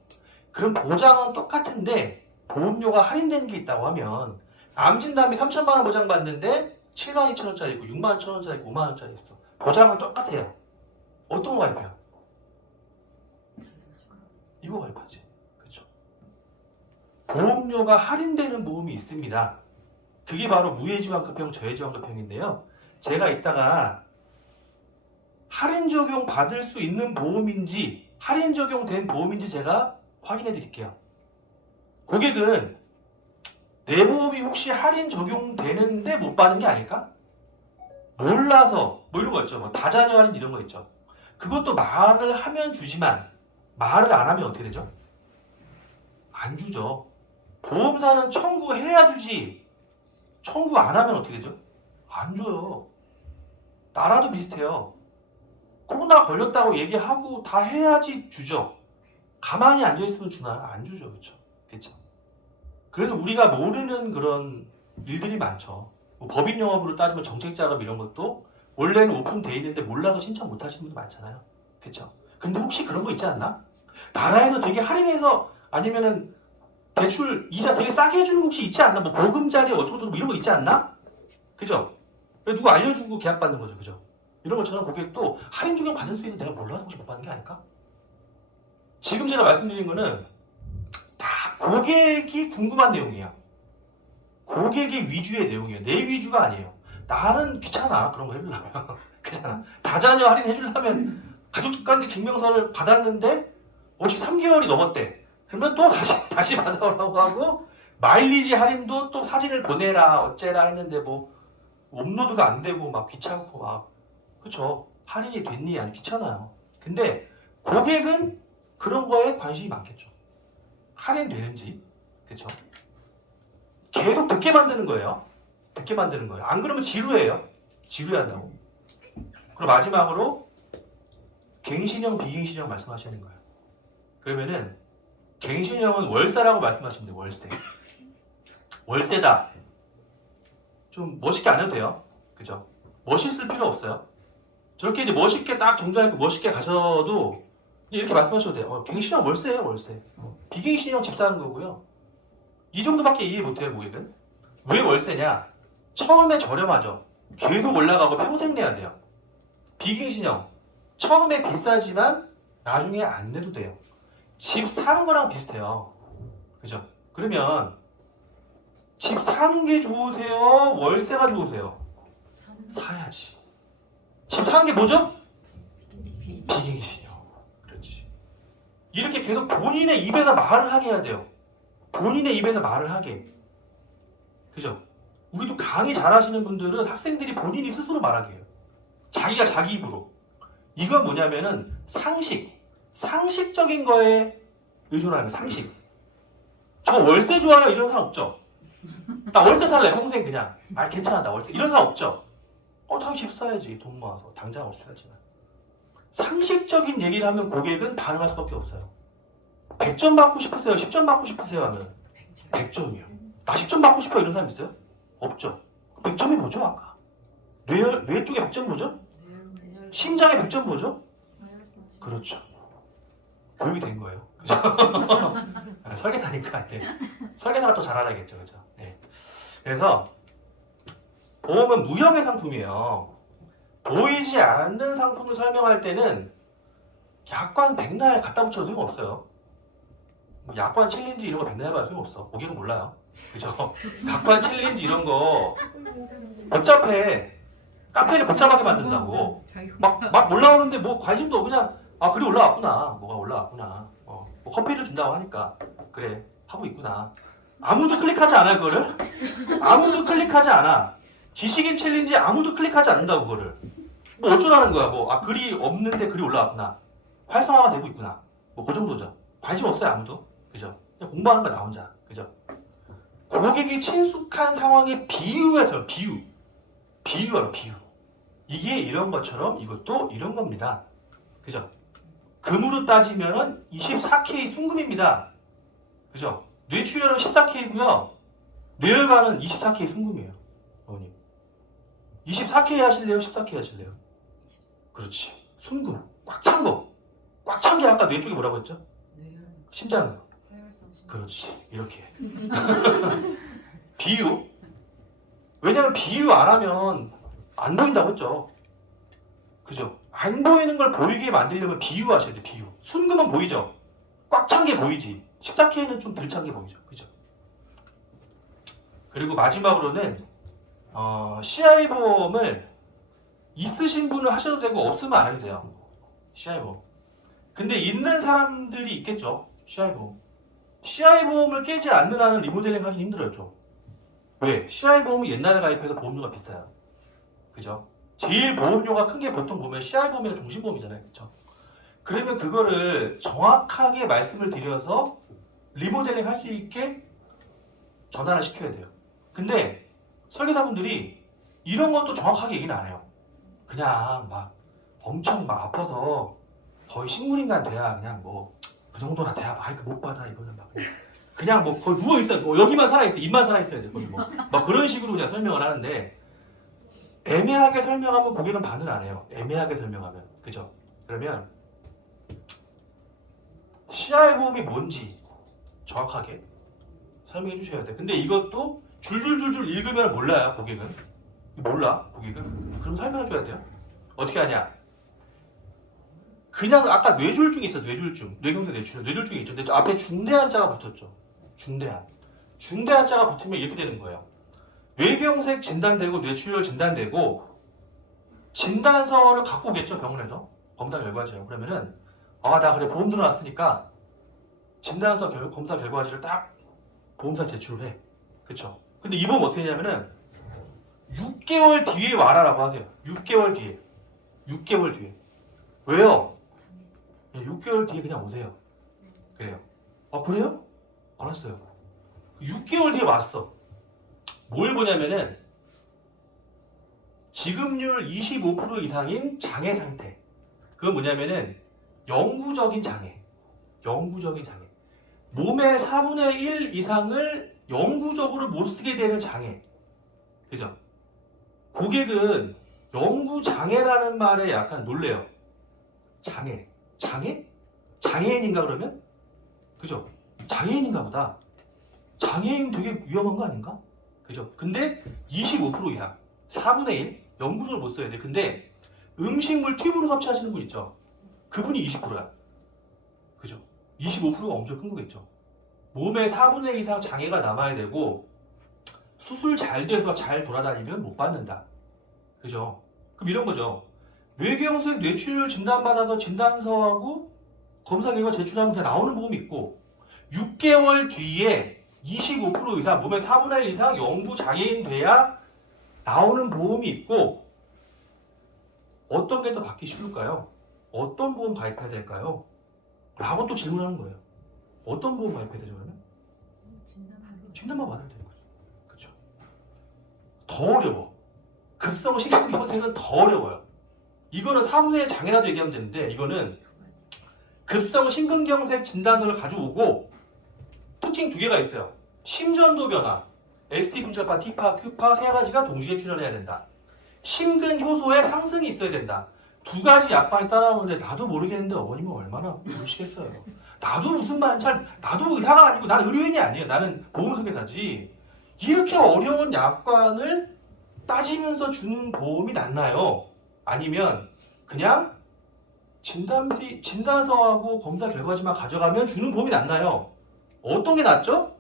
그럼 보장은 똑같은데 보험료가 할인되는 게 있다고 하면 암진단비 3천만 원 보장 받는데 7만 2천 원짜리 있고 6만 1천 원짜리 있고 5만 원짜리 있어. 보장은 똑같아요. 어떤 거 가입해요? 이거 가입하지. 그렇죠? 보험료가 할인되는 보험이 있습니다. 그게 바로 무해지환급형, 저해지환급형인데요. 제가 이따가 할인 적용 받을 수 있는 보험인지 할인 적용된 보험인지 제가 확인해 드릴게요. 고객은 내 보험이 혹시 할인 적용되는데 못 받은 게 아닐까? 몰라서 뭐 이런 거 있죠. 뭐 다자녀 할인 이런 거 있죠. 그것도 말을 하면 주지만 말을 안 하면 어떻게 되죠? 안 주죠. 보험사는 청구해야 주지. 청구 안 하면 어떻게 되죠? 안 줘요. 나라도 비슷해요. 코로나 걸렸다고 얘기하고 다 해야지 주죠. 가만히 앉아있으면 주나? 안 주죠. 그렇죠? 그렇죠? 그래서 우리가 모르는 그런 일들이 많죠. 뭐 법인 영업으로 따지면 정책 자금 이런 것도 원래는 오픈돼 있는데 몰라서 신청 못 하시는 분들 많잖아요. 그렇죠? 근데 혹시 그런 거 있지 않나? 나라에서 되게 할인해서 아니면은 대출 이자 되게 싸게 해주는 거 혹시 있지 않나? 뭐 보금자리 어쩌고저쩌고 이런 거 있지 않나? 그죠? 누구 알려주고 계약 받는 거죠. 그죠? 이런 것처럼 고객도 할인 적용 받을 수 있는 내가 몰라서 혹시 못 받는 게 아닐까? 지금 제가 말씀드린 거는 다 고객이 궁금한 내용이에요. 고객의 위주의 내용이에요. 내 위주가 아니에요. 나는 귀찮아. 그런 거 해주려면. 귀찮아. 다자녀 할인 해주려면 가족관계 증명서를 받았는데 혹시 3개월이 넘었대. 그러면 또 다시 받아오라고 하고 마일리지 할인도 또 사진을 보내라 어째라 했는데 뭐 업로드가 안 되고 막 귀찮고 막 그쵸? 할인이 됐니? 아니 귀찮아요. 근데 고객은 그런 거에 관심이 많겠죠. 할인되는지 그쵸? 계속 듣게 만드는 거예요. 듣게 만드는 거예요. 안 그러면 지루해요. 지루해한다고. 그리고 마지막으로 갱신형, 비갱신형 말씀하시는 거예요. 그러면은 갱신형은 월세라고 말씀하시면 돼요. 월세. 월세다. 좀 멋있게 안 해도 돼요. 그죠? 멋있을 필요 없어요. 저렇게 이제 멋있게 딱 정장입고 멋있게 가셔도 이렇게 말씀하셔도 돼요. 갱신형 월세예요, 월세. 비갱신형 집 사는 거고요. 이 정도밖에 이해 못해요, 고객은. 왜 월세냐? 처음에 저렴하죠. 계속 올라가고 평생 내야 돼요. 비갱신형 처음에 비싸지만 나중에 안 내도 돼요. 집 사는 거랑 비슷해요. 그죠? 그러면 집 사는 게 좋으세요? 월세가 좋으세요? 사야지. 집 사는 게 뭐죠? 비갱신형. 그렇지. 이렇게 계속 본인의 입에서 말을 하게 해야 돼요. 본인의 입에서 말을 하게. 그죠? 우리도 강의 잘하시는 분들은 학생들이 본인이 스스로 말하게 해요. 자기가 자기 입으로. 이건 뭐냐면은 상식적인 거에 의존하는 거예요. 상식. 저 월세 좋아요 이런 사람 없죠? 나 월세 살래 평생 그냥. 아 괜찮아 나 월세 이런 사람 없죠? 당연히 집 사야지 돈 모아서 당장 월세 사지만. 상식적인 얘기를 하면 고객은 반응할 수밖에 없어요. 100점 받고 싶으세요? 10점 받고 싶으세요? 하면 100점이요. 나 10점 받고 싶어 이런 사람 있어요? 없죠. 100점이 뭐죠 아까? 뇌 쪽에 100점 뭐죠? 심장에 100점 뭐죠? 그렇죠. 교육이 된 거예요. 그죠? 설계사니까. 네. 설계사가 또 잘 알아야겠죠. 그죠? 네. 그래서 보험은 무형의 상품이에요. 보이지 않는 상품을 설명할 때는 약관 백날 갖다 붙여도 소용없어요. 뭐 약관 챌린지 이런 거 백날 해봐야 소용없어. 고객은 몰라요. 그죠? 약관 챌린지 이런 거 복잡해. 카페를 복잡하게 만든다고. 막 올라오는데 뭐 관심도 그냥 글이 올라왔구나. 뭐가 올라왔구나. 뭐 커피를 준다고 하니까 그래 하고 있구나. 아무도 클릭하지 않아 그거를. 아무도 클릭하지 않아. 지식인 챌린지 아무도 클릭하지 않는다고 그거를. 뭐 어쩌라는 거야. 글이 없는데 글이 올라왔구나. 활성화가 되고 있구나. 뭐 그 정도죠. 관심 없어요 아무도. 그죠? 그냥 공부하는 거야 나 혼자. 그죠? 고객이 친숙한 상황에 비유해서 비유하라 비유. 이게 이런 것처럼 이것도 이런 겁니다. 그죠? 그 돈으로 따지면은 24K 순금입니다. 그죠? 뇌출혈은 14K고요. 뇌혈관은 24K 순금이에요. 어머님. 24K 하실래요? 14K 하실래요? 그렇지. 순금. 꽉 찬 거. 꽉 찬 게 아까 뇌 쪽이 뭐라고 했죠? 심장은. 그렇지. 이렇게. 비유. 왜냐면 비유 안 하면 안 보인다고 했죠. 그죠? 안 보이는 걸 보이게 만들려면 비유하셔야 돼. 비유. 순금은 보이죠? 꽉 찬 게 보이지. 14K는 좀 덜 찬 게 보이죠. 그죠? 그리고 마지막으로는 CI 보험을 있으신 분은 하셔도 되고 없으면 안 해도 돼요. CI 보험. 근데 있는 사람들이 있겠죠. CI 보험. CI 보험을 깨지 않는 한은 리모델링 하기 힘들어요. 왜? CI 보험이 옛날에 가입해서 보험료가 비싸요. 그죠? 제일 보험료가 큰 게 보통 보면 CI 보험이나 종신보험이잖아요. 그죠? 그러면 그거를 정확하게 말씀을 드려서 리모델링 할 수 있게 전환을 시켜야 돼요. 근데 설계사분들이 이런 것도 정확하게 얘기는 안 해요. 그냥 막 엄청 막 아파서 거의 식물인간 돼야 그냥 뭐 그 정도나 돼야 마이크 못 받아 이거는 막 그냥 뭐 거의 누워 있어 뭐 여기만 살아 있어 입만 살아 있어야 돼 거의 막 그런 식으로 그냥 설명을 하는데 애매하게 설명하면 고객은 반응을 안 해요. 애매하게 설명하면 그죠? 그러면 CI 보험이 뭔지 정확하게 설명해 주셔야 돼. 근데 이것도 줄줄줄줄 읽으면 몰라요 고객은. 몰라 고객은. 그럼 설명해 줘야 돼요. 어떻게 하냐? 그냥 아까 뇌졸중이 있어. 뇌졸중. 뇌경색 뇌출혈. 뇌졸중이 있죠. 근데 저 앞에 중대한 자가 붙었죠. 중대한 자가 붙으면 이렇게 되는 거예요. 뇌경색 진단되고 뇌출혈 진단되고 진단서를 갖고 오겠죠. 병원에서. 검사 결과지요. 그러면은 나 그래 보험 들어놨으니까 진단서 검사 결과지를 딱 보험사 제출을 해. 그쵸? 근데 이 보험 어떻게 했냐면은 6개월 뒤에 와라라고 하세요. 6개월 뒤에. 왜요? 6개월 뒤에 그냥 오세요. 그래요. 그래요? 알았어요. 6개월 뒤에 왔어. 뭘 보냐면은 지급률 25% 이상인 장애 상태. 그건 뭐냐면은 영구적인 장애. 몸의 4분의 1 이상을 영구적으로 못 쓰게 되는 장애. 그죠? 고객은 영구장애라는 말에 약간 놀래요. 장애인인가 그러면? 그죠? 장애인인가 보다. 장애인 되게 위험한 거 아닌가? 그죠? 근데 25% 이상 4분의 1 영구적으로 못 써야 돼. 근데 음식물 튜브로 섭취하시는 분 있죠? 그분이 20%야. 그죠? 25%가 엄청 큰 거겠죠. 몸에 4분의 1 이상 장애가 남아야 되고 수술 잘 돼서 잘 돌아다니면 못 받는다. 그죠? 그럼 이런 거죠. 뇌경색 뇌출혈 진단받아서 진단서하고 검사 결과 제출하면 다 나오는 보험이 있고 6개월 뒤에 25% 이상 몸의 4분의 1 이상 영구 장애인 돼야 나오는 보험이 있고 어떤 게 더 받기 쉬울까요? 어떤 보험 가입해야 될까요? 라고 또 질문하는 거예요. 어떤 보험 가입해야 되죠 그러면? 진단만 받아야 되는 거죠. 그렇죠? 더 어려워. 급성 신경경색은 더 어려워요. 이거는 4분의 1 장애라도 얘기하면 되는데 이거는 급성 심근경색 진단서를 가져오고 특징 2개가 있어요. 심전도 변화, ST 분자파, T파, Q파 3가지가 동시에 출현해야 된다. 심근 효소의 상승이 있어야 된다. 2가지 약방이 따라오는데 나도 모르겠는데 어머님은 얼마나 모르시겠어요. 나도 무슨 말인지 나도 의사가 아니고 나는 의료인이 아니에요. 나는 보험설계사지. 이렇게 어려운 약관을 따지면서 주는 보험이 낫나요? 아니면 그냥 진단서하고 검사 결과지만 가져가면 주는 보험이 낫나요? 어떤 게 낫죠?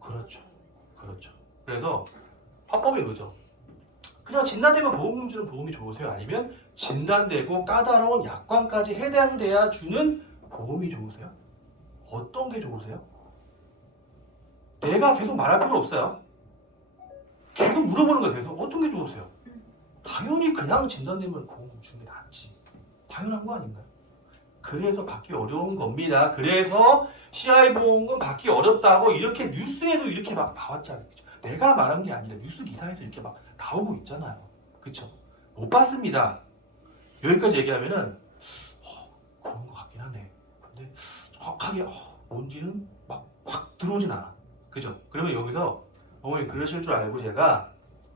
그렇죠. 그래서 화법이 그죠. 그냥 진단되면 보험금 주는 보험이 좋으세요? 아니면 진단되고 까다로운 약관까지 해당돼야 주는 보험이 좋으세요? 어떤 게 좋으세요? 내가 계속 말할 필요 없어요. 계속 물어보는 거예요. 계속 어떤 게 좋으세요? 당연히 그냥 진단되면 보험금 주는 게 낫지. 당연한 거 아닌가요? 그래서 받기 어려운 겁니다. 그래서 CI 보험금 받기 어렵다고 이렇게 뉴스에도 이렇게 막 나왔잖아요. 그쵸? 내가 말한 게 아니라 뉴스 기사에서 이렇게 막 나오고 있잖아요. 그쵸? 못 받습니다. 여기까지 얘기하면은 그런가? 근데 정확하게 뭔지는 막 확 들어오진 않아. 그죠? 그러면 여기서 어머니 그러실 줄 알고 제가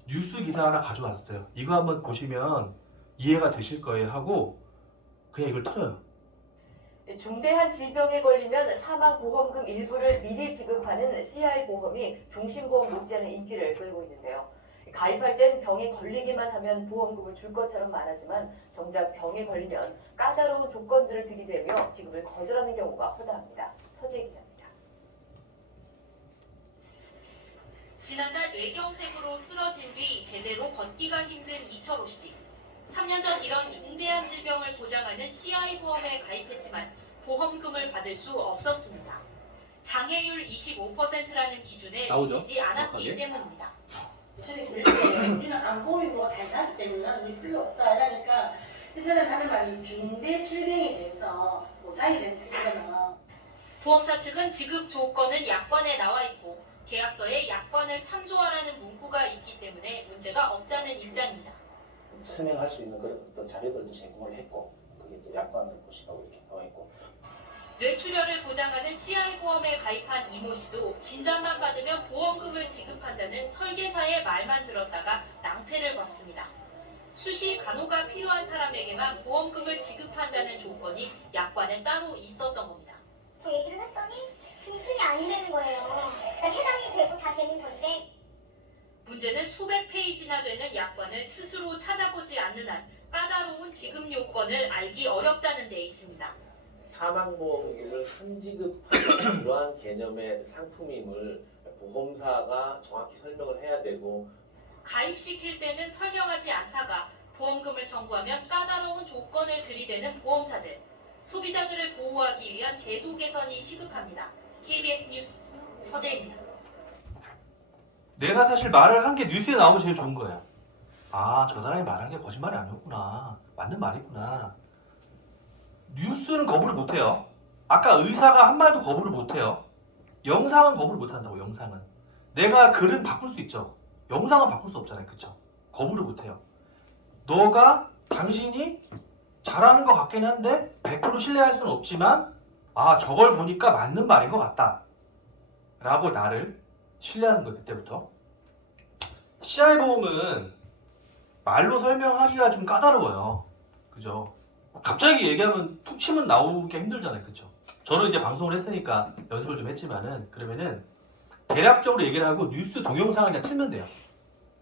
뉴스 기사 하나 가져왔어요. 이거 한번 보시면 이해가 되실 거예요 하고 그냥 이걸 틀어요. 중대한 질병에 걸리면 사망보험금 일부를 미리 지급하는 CI보험이 종신보험 못지않은 인기를 끌고 있는데요. 가입할 땐 병에 걸리기만 하면 보험금을 줄 것처럼 말하지만 정작 병에 걸리면 까다로운 조건들을 들이대며 지급을 거절하는 경우가 허다합니다. 서재 기자입니다. 지난달 뇌경색으로 쓰러진 뒤 제대로 걷기가 힘든 이철호 씨. 3년 전 이런 중대한 질병을 보장하는 CI보험에 가입했지만 보험금을 받을 수 없었습니다. 장애율 25%라는 기준에 미치지 않았기 때문입니다. 저는 그럴 때 우리는 안 보이고 달라기 때문에 우리 필요 없다 하니까 그래서 하는 말이 중대 질병에 대해서 보장이 되는 필요는 보험사 측은 지급 조건은 약관에 나와 있고 계약서에 약관을 참조하라는 문구가 있기 때문에 문제가 없다는 입장입니다. 설명할 수 있는 그런 어떤 자료들도 제공을 했고 그게 또 약관을 보시라고 이렇게 나와 있고 뇌출혈을 보장하는 CI보험에 가입한 이모 씨도 진단만 받으면 보험금을 지급한다는 설계사의 말만 들었다가 낭패를 봤습니다. 수시 간호가 필요한 사람에게만 보험금을 지급한다는 조건이 약관에 따로 있었던 겁니다. 그 얘기를 했더니 증증이 아니라는 거예요. 그러니까 해당이 되고 다 되는 건데 문제는 수백 페이지나 되는 약관을 스스로 찾아보지 않는 한 까다로운 지급 요건을 알기 어렵다는 데 있습니다. 사망보험금을 선지급하는 그러한 개념의 상품임을 보험사가 정확히 설명을 해야 되고 가입시킬 때는 설명하지 않다가 보험금을 청구하면 까다로운 조건을 들이대는 보험사들. 소비자들을 보호하기 위한 제도 개선이 시급합니다. KBS 뉴스 서재입니다. 내가 사실 말을 한 게 뉴스에 나오면 제일 좋은 거야. 아, 저 사람이 말한 게 거짓말이 아니었구나. 맞는 말이구나. 뉴스는 거부를 못해요. 아까 의사가 한 말도 거부를 못해요. 영상은 거부를 못한다고, 영상은. 내가 글은 바꿀 수 있죠. 영상은 바꿀 수 없잖아요. 그쵸? 거부를 못해요. 당신이 잘하는 것 같긴 한데 100% 신뢰할 수는 없지만 아, 저걸 보니까 맞는 말인 것 같다. 라고 나를 신뢰하는 거예요. 그때부터. CI보험은 말로 설명하기가 좀 까다로워요. 그죠? 갑자기 얘기하면 툭 치면 나오기 힘들잖아요. 그쵸? 저는 이제 방송을 했으니까 연습을 좀 했지만은 그러면은 대략적으로 얘기를 하고 뉴스 동영상을 그냥 틀면 돼요.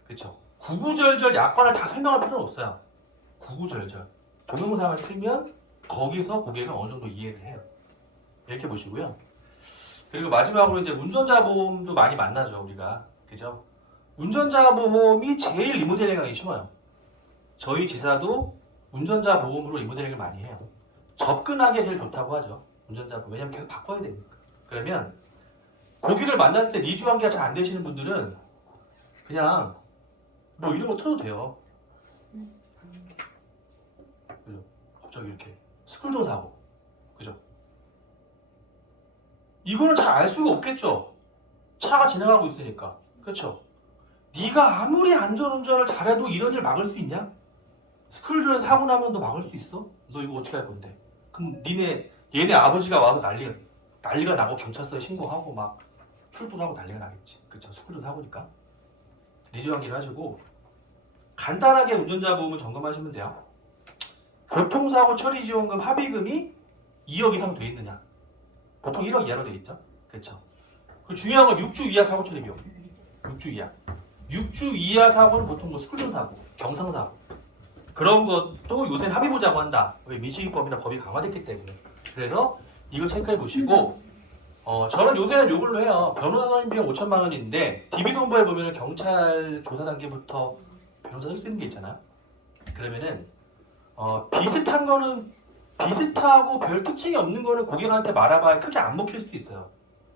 그쵸? 구구절절 약관을 다 설명할 필요는 없어요. 구구절절. 동영상을 틀면 거기서 고객은 어느 정도 이해를 해요. 이렇게 보시고요. 그리고 마지막으로 이제 운전자 보험도 많이 만나죠, 우리가. 그죠? 운전자 보험이 제일 리모델링하기 쉬워요. 저희 지사도 운전자 보험으로 리모델링을 많이 해요. 접근하기 제일 좋다고 하죠. 운전자 보험. 왜냐면 계속 바꿔야 되니까. 그러면 고객을 만났을 때 니즈 관계가 잘 안 되시는 분들은 그냥 뭐 이런 거 틀어도 돼요. 그죠? 갑자기 이렇게 스쿨존 사고. 그죠? 이거는 잘 알 수가 없겠죠. 차가 지나가고 있으니까. 그렇죠? 네가 아무리 안전운전을 잘해도 이런 일 막을 수 있냐? 스쿨존 사고 나면 너 막을 수 있어? 너 이거 어떻게 할 건데? 그럼 얘네 아버지가 와서 난리가 나고 경찰서에 신고하고 막 출두하고 난리가 나겠지. 그렇죠? 스쿨존 사고니까. 리즈 관계를 하시고 간단하게 운전자 보험을 점검하시면 돼요. 교통사고 처리지원금 합의금이 2억 이상 돼 있느냐? 보통 1억 이하로 돼 있죠. 그렇죠. 그 중요한 건 6주 이하 사고 처리 비용. 6주 이하. 6주 이하 사고는 보통 뭐 스쿨존 사고, 경상 사고 그런 것도 요새는 합의 보자고 한다. 왜 민식이법이나 법이 강화됐기 때문에. 그래서 이걸 체크해 보시고 저는 요새는 요걸로 해요. 변호사 선임 비용 5천만 원인데 DB손보에 보면 경찰 조사 단계부터 변호사 쓸 수 있는 게 있잖아요. 그러면은 비슷한 거는 비슷하고 별 특징이 없는 거는 고객한테 말해봐야 크게 안 먹힐 수도 있어요.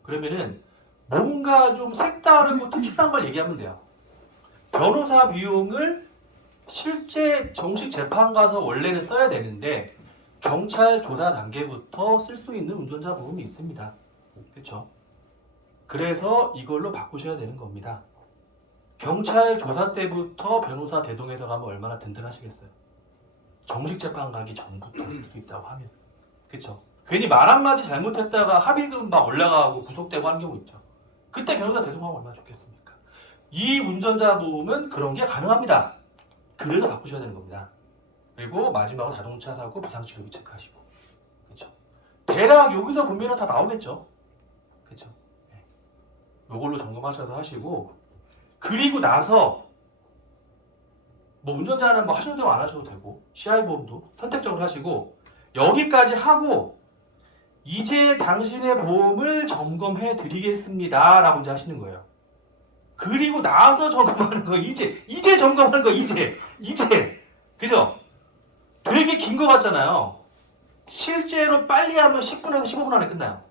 그러면은 뭔가 좀 색다르고 특출난 걸 얘기하면 돼요. 변호사 비용을 실제 정식 재판 가서 원래는 써야 되는데 경찰 조사 단계부터 쓸 수 있는 운전자 보험이 있습니다. 그렇죠? 그래서 이걸로 바꾸셔야 되는 겁니다. 경찰 조사 때부터 변호사 대동해서 가면 얼마나 든든하시겠어요? 정식 재판 가기 전부터 쓸 수 있다고 하면. 그렇죠? 괜히 말 한마디 잘못했다가 합의금 막 올라가고 구속되고 하는 경우 있죠. 그때 변호사 대동하면 얼마나 좋겠습니까? 이 운전자 보험은 그런 게 가능합니다. 그래서 바꾸셔야 되는 겁니다. 그리고 마지막으로 자동차 사고 부상치료비 체크하시고. 그렇죠. 대략 여기서 보면은 다 나오겠죠. 그렇죠. 네. 요걸로 점검하셔서 하시고, 그리고 나서 뭐 운전자는 뭐 하셔도 되고 안 하셔도 되고 CI 보험도 선택적으로 하시고, 여기까지 하고 이제 당신의 보험을 점검해 드리겠습니다 라고 이제 하시는 거예요. 그리고 나서 점검하는 거, 이제 점검하는 거, 이제 그죠? 되게 긴 거 같잖아요. 실제로 빨리 하면 10분에서 15분 안에 끝나요.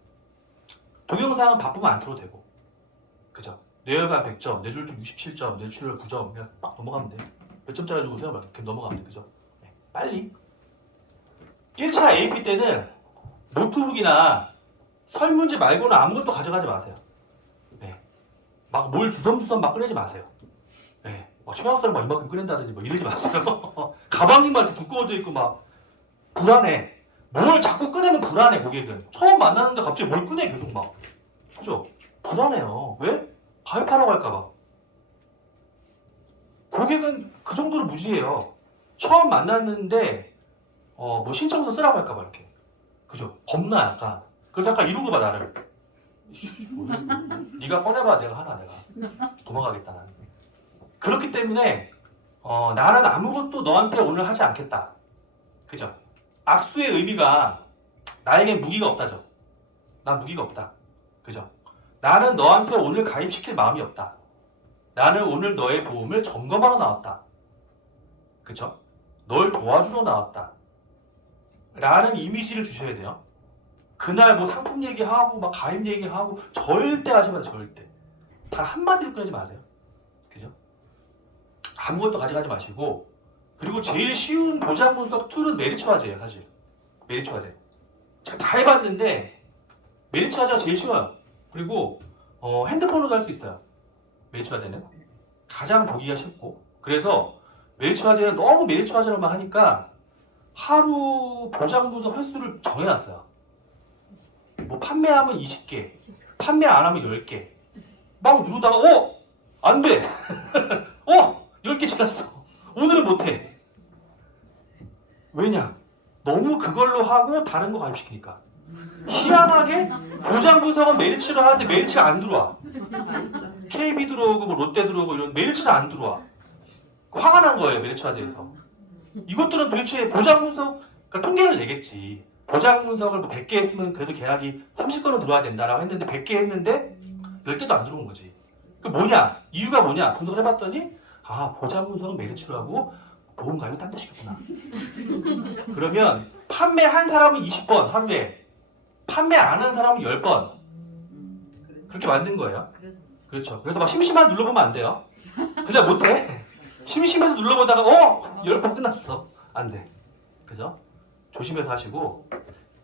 동영상은 바쁘면 안 틀어도 되고, 그죠? 뇌혈관 100점, 뇌졸중 67점, 뇌출혈 9점, 그냥 막 넘어가면 돼. 몇 점짜리 주고 생각해 이렇게 넘어가면 돼, 그죠? 네, 빨리. 1차 AP 때는 노트북이나 설문지 말고는 아무것도 가져가지 마세요. 네. 막 뭘 주섬주섬 막 꺼내지 마세요. 네. 막 초등학생 막 이만큼 꺼낸다든지 뭐 이러지 마세요. 가방이 막 이렇게 두꺼워져 있고 막 불안해. 뭘 자꾸 꺼내면 불안해, 고객은. 처음 만나는데 갑자기 뭘 꺼내, 계속 막. 그죠? 불안해요. 왜? 가입하라고 할까봐. 고객은 그 정도로 무지해요. 처음 만났는데 뭐 신청서 쓰라고 할까봐 이렇게. 그죠? 겁나 약간. 그래서 약간 이러고 봐, 나를. 네가 꺼내봐, 내가 하나, 내가. 도망가겠다, 나는. 그렇기 때문에 나는 아무것도 너한테 오늘 하지 않겠다. 그죠? 악수의 의미가 나에겐 무기가 없다죠. 난 무기가 없다. 그죠? 나는 너한테 오늘 가입시킬 마음이 없다. 나는 오늘 너의 보험을 점검하러 나왔다. 그쵸? 널 도와주러 나왔다. 라는 이미지를 주셔야 돼요. 그날 뭐 상품 얘기하고 막 가입 얘기하고 절대 하지 마세요. 절대. 단 한마디도 꺼내지 마세요. 그죠? 아무것도 가져가지 마시고, 그리고 제일 쉬운 보장 분석 툴은 메리츠화재예요. 사실 메리츠화재 제가 다 해봤는데 메리츠화재가 제일 쉬워요. 그리고 핸드폰으로도 할 수 있어요. 메리츠화재는 가장 보기가 쉽고, 그래서 메리츠화재는 너무 메리츠화재로만 하니까 하루 보장 분석 횟수를 정해놨어요. 뭐 판매하면 20개, 판매 안 하면 10개. 막 누르다가 안 돼. 10개 지났어. 오늘은 못해. 왜냐? 너무 그걸로 하고 다른 거 가입시키니까. 희한하게 보장 분석은 메리츠를 하는데 메리츠가 안 들어와. KB 들어오고 뭐 롯데 들어오고 이런 메리츠가 안 들어와. 화가 난 거예요, 메리츠에 대해서. 이것들은 도대체 보장 분석, 그러니까 통계를 내겠지. 보장 분석을 뭐 100개 했으면 그래도 계약이 30건은 들어와야 된다라고 했는데 100개 했는데 10개도 안 들어온 거지. 그 뭐냐? 이유가 뭐냐? 분석을 해봤더니 보장 분석은 메리츠로 하고 보험 가입은 딴 데 시켰구나. 그러면 판매한 사람은 20번 하루에, 판매 안 한 사람은 10번. 그렇게 만든 거예요. 그렇죠. 그래서 막 심심한 눌러보면 안 돼요. 그냥 못해. 심심해서 눌러보다가 10번 끝났어. 안 돼. 그죠? 조심해서 하시고,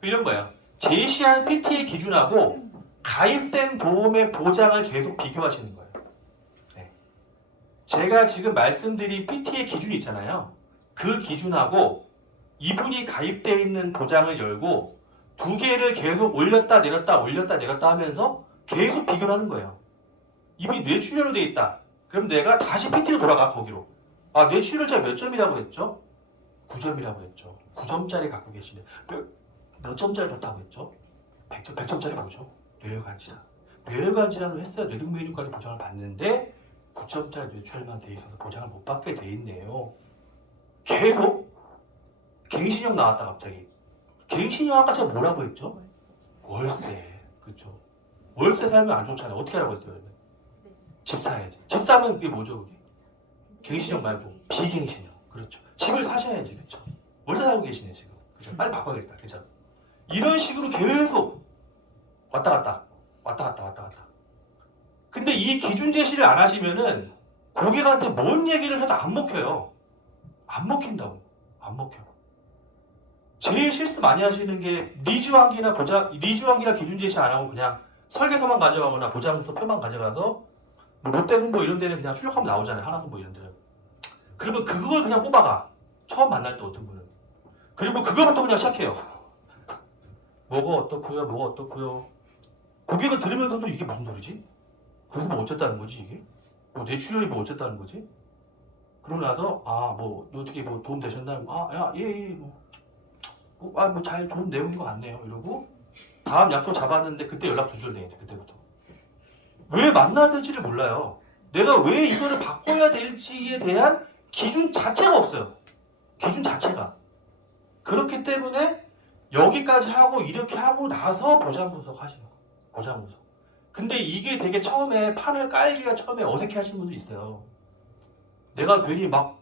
이런 거예요. 제시한 PT의 기준하고 가입된 보험의 보장을 계속 비교하시는 거예요. 네. 제가 지금 말씀드린 PT의 기준이 있잖아요. 그 기준하고 이분이 가입되어 있는 보장을 열고 두 개를 계속 올렸다 내렸다 올렸다 내렸다 하면서 계속 비교를 하는 거예요. 이분이 뇌출혈로 되어 있다. 그럼 내가 다시 PT로 돌아가, 거기로. 뇌출혈자 몇 점이라고 했죠? 9점이라고 했죠. 9점짜리 갖고 계시네. 몇 점짜리 좋다고 했죠? 100점짜리 뭐죠? 뇌혈관 질환. 뇌혈관 질환을 했어야 뇌등메인까지 보장을 받는데 9점짜리 뇌출혈만 돼 있어서 보장을 못 받게 돼 있네요. 계속 갱신형 나왔다 갑자기. 갱신형 아까 제가 뭐라고 했죠? 월세. 그렇죠. 월세 살면 안 좋잖아요. 어떻게 하라고 했어요? 그러면? 집 사야지. 집 사면 그게 뭐죠? 그게? 갱신형 말고 비갱신형. 그렇죠. 집을 사셔야지. 그렇죠. 월세 살고 계시네 지금. 그렇죠. 빨리 바꿔야겠다. 그렇죠. 이런 식으로 계속 왔다 갔다. 근데 이 기준 제시를 안 하시면은 고객한테 뭔 얘기를 해도 안 먹혀요. 안 먹힌다고. 안 먹혀. 제일 실수 많이 하시는 게 리즈환기나 기준 제시 안 하고 그냥 설계서만 가져가거나 보장서 표만 가져가서 뭐 롯데승보 이런 데는 그냥 출력하면 나오잖아요. 하나승보 이런 데는. 그러면 그걸 그냥 뽑아가. 처음 만날 때 어떤 분은. 그리고 그거부터 그냥 시작해요. 뭐가 어떻고요, 뭐가 어떻고요. 고객은 들으면서도 이게 무슨 소리지? 그래서 뭐 어쨌다는 거지 이게? 뭐 뇌출혈이 뭐 어쨌다는 거지? 그러고 나서 뭐 어떻게 뭐 도움 되셨나요? 뭐 잘 좋은 내용인 것 같네요. 이러고 다음 약속 잡았는데 그때 연락 두절되겠죠. 그때부터 왜 만나야 될지를 몰라요. 내가 왜 이거를 바꿔야 될지에 대한 기준 자체가 없어요. 기준 자체가. 그렇기 때문에 여기까지 하고 이렇게 하고 나서 보장분석 하시는 거예요. 보장분석. 근데 이게 되게 처음에 판을 깔기가 처음에 어색해 하시는 분도 있어요. 내가 괜히 막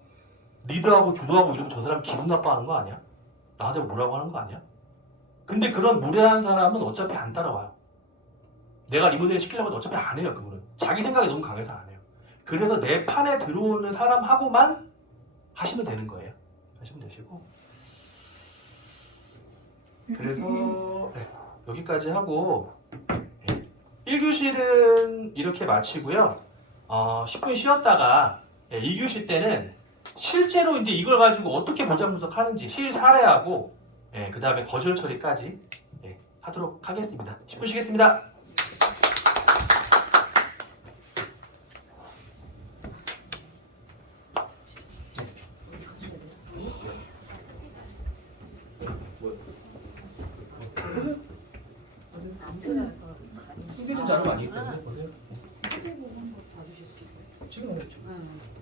리드하고 주도하고 이러면 저 사람 기분 나빠하는 거 아니야? 나한테 뭐라고 하는 거 아니야? 근데 그런 무례한 사람은 어차피 안 따라와요. 내가 리모델링 시키려고 해도 어차피 안 해요. 그분은 자기 생각이 너무 강해서 안 해요. 그래서 내 판에 들어오는 사람하고만 하시면 되는 거예요. 하시면 되시고. 그래서 네, 여기까지 하고 1교시는 이렇게 마치고요. 10분 쉬었다가 2교시 때는 실제로 이제 이걸 가지고 어떻게 보장 분석하는지 실 사례하고 그 다음에 거절 처리까지 하도록 하겠습니다. 10분 쉬겠습니다. 소개된 자료가 아니기 때문에 보세요. 화재 보고 한번 봐주실 수 있어요? 지금 했죠. 네.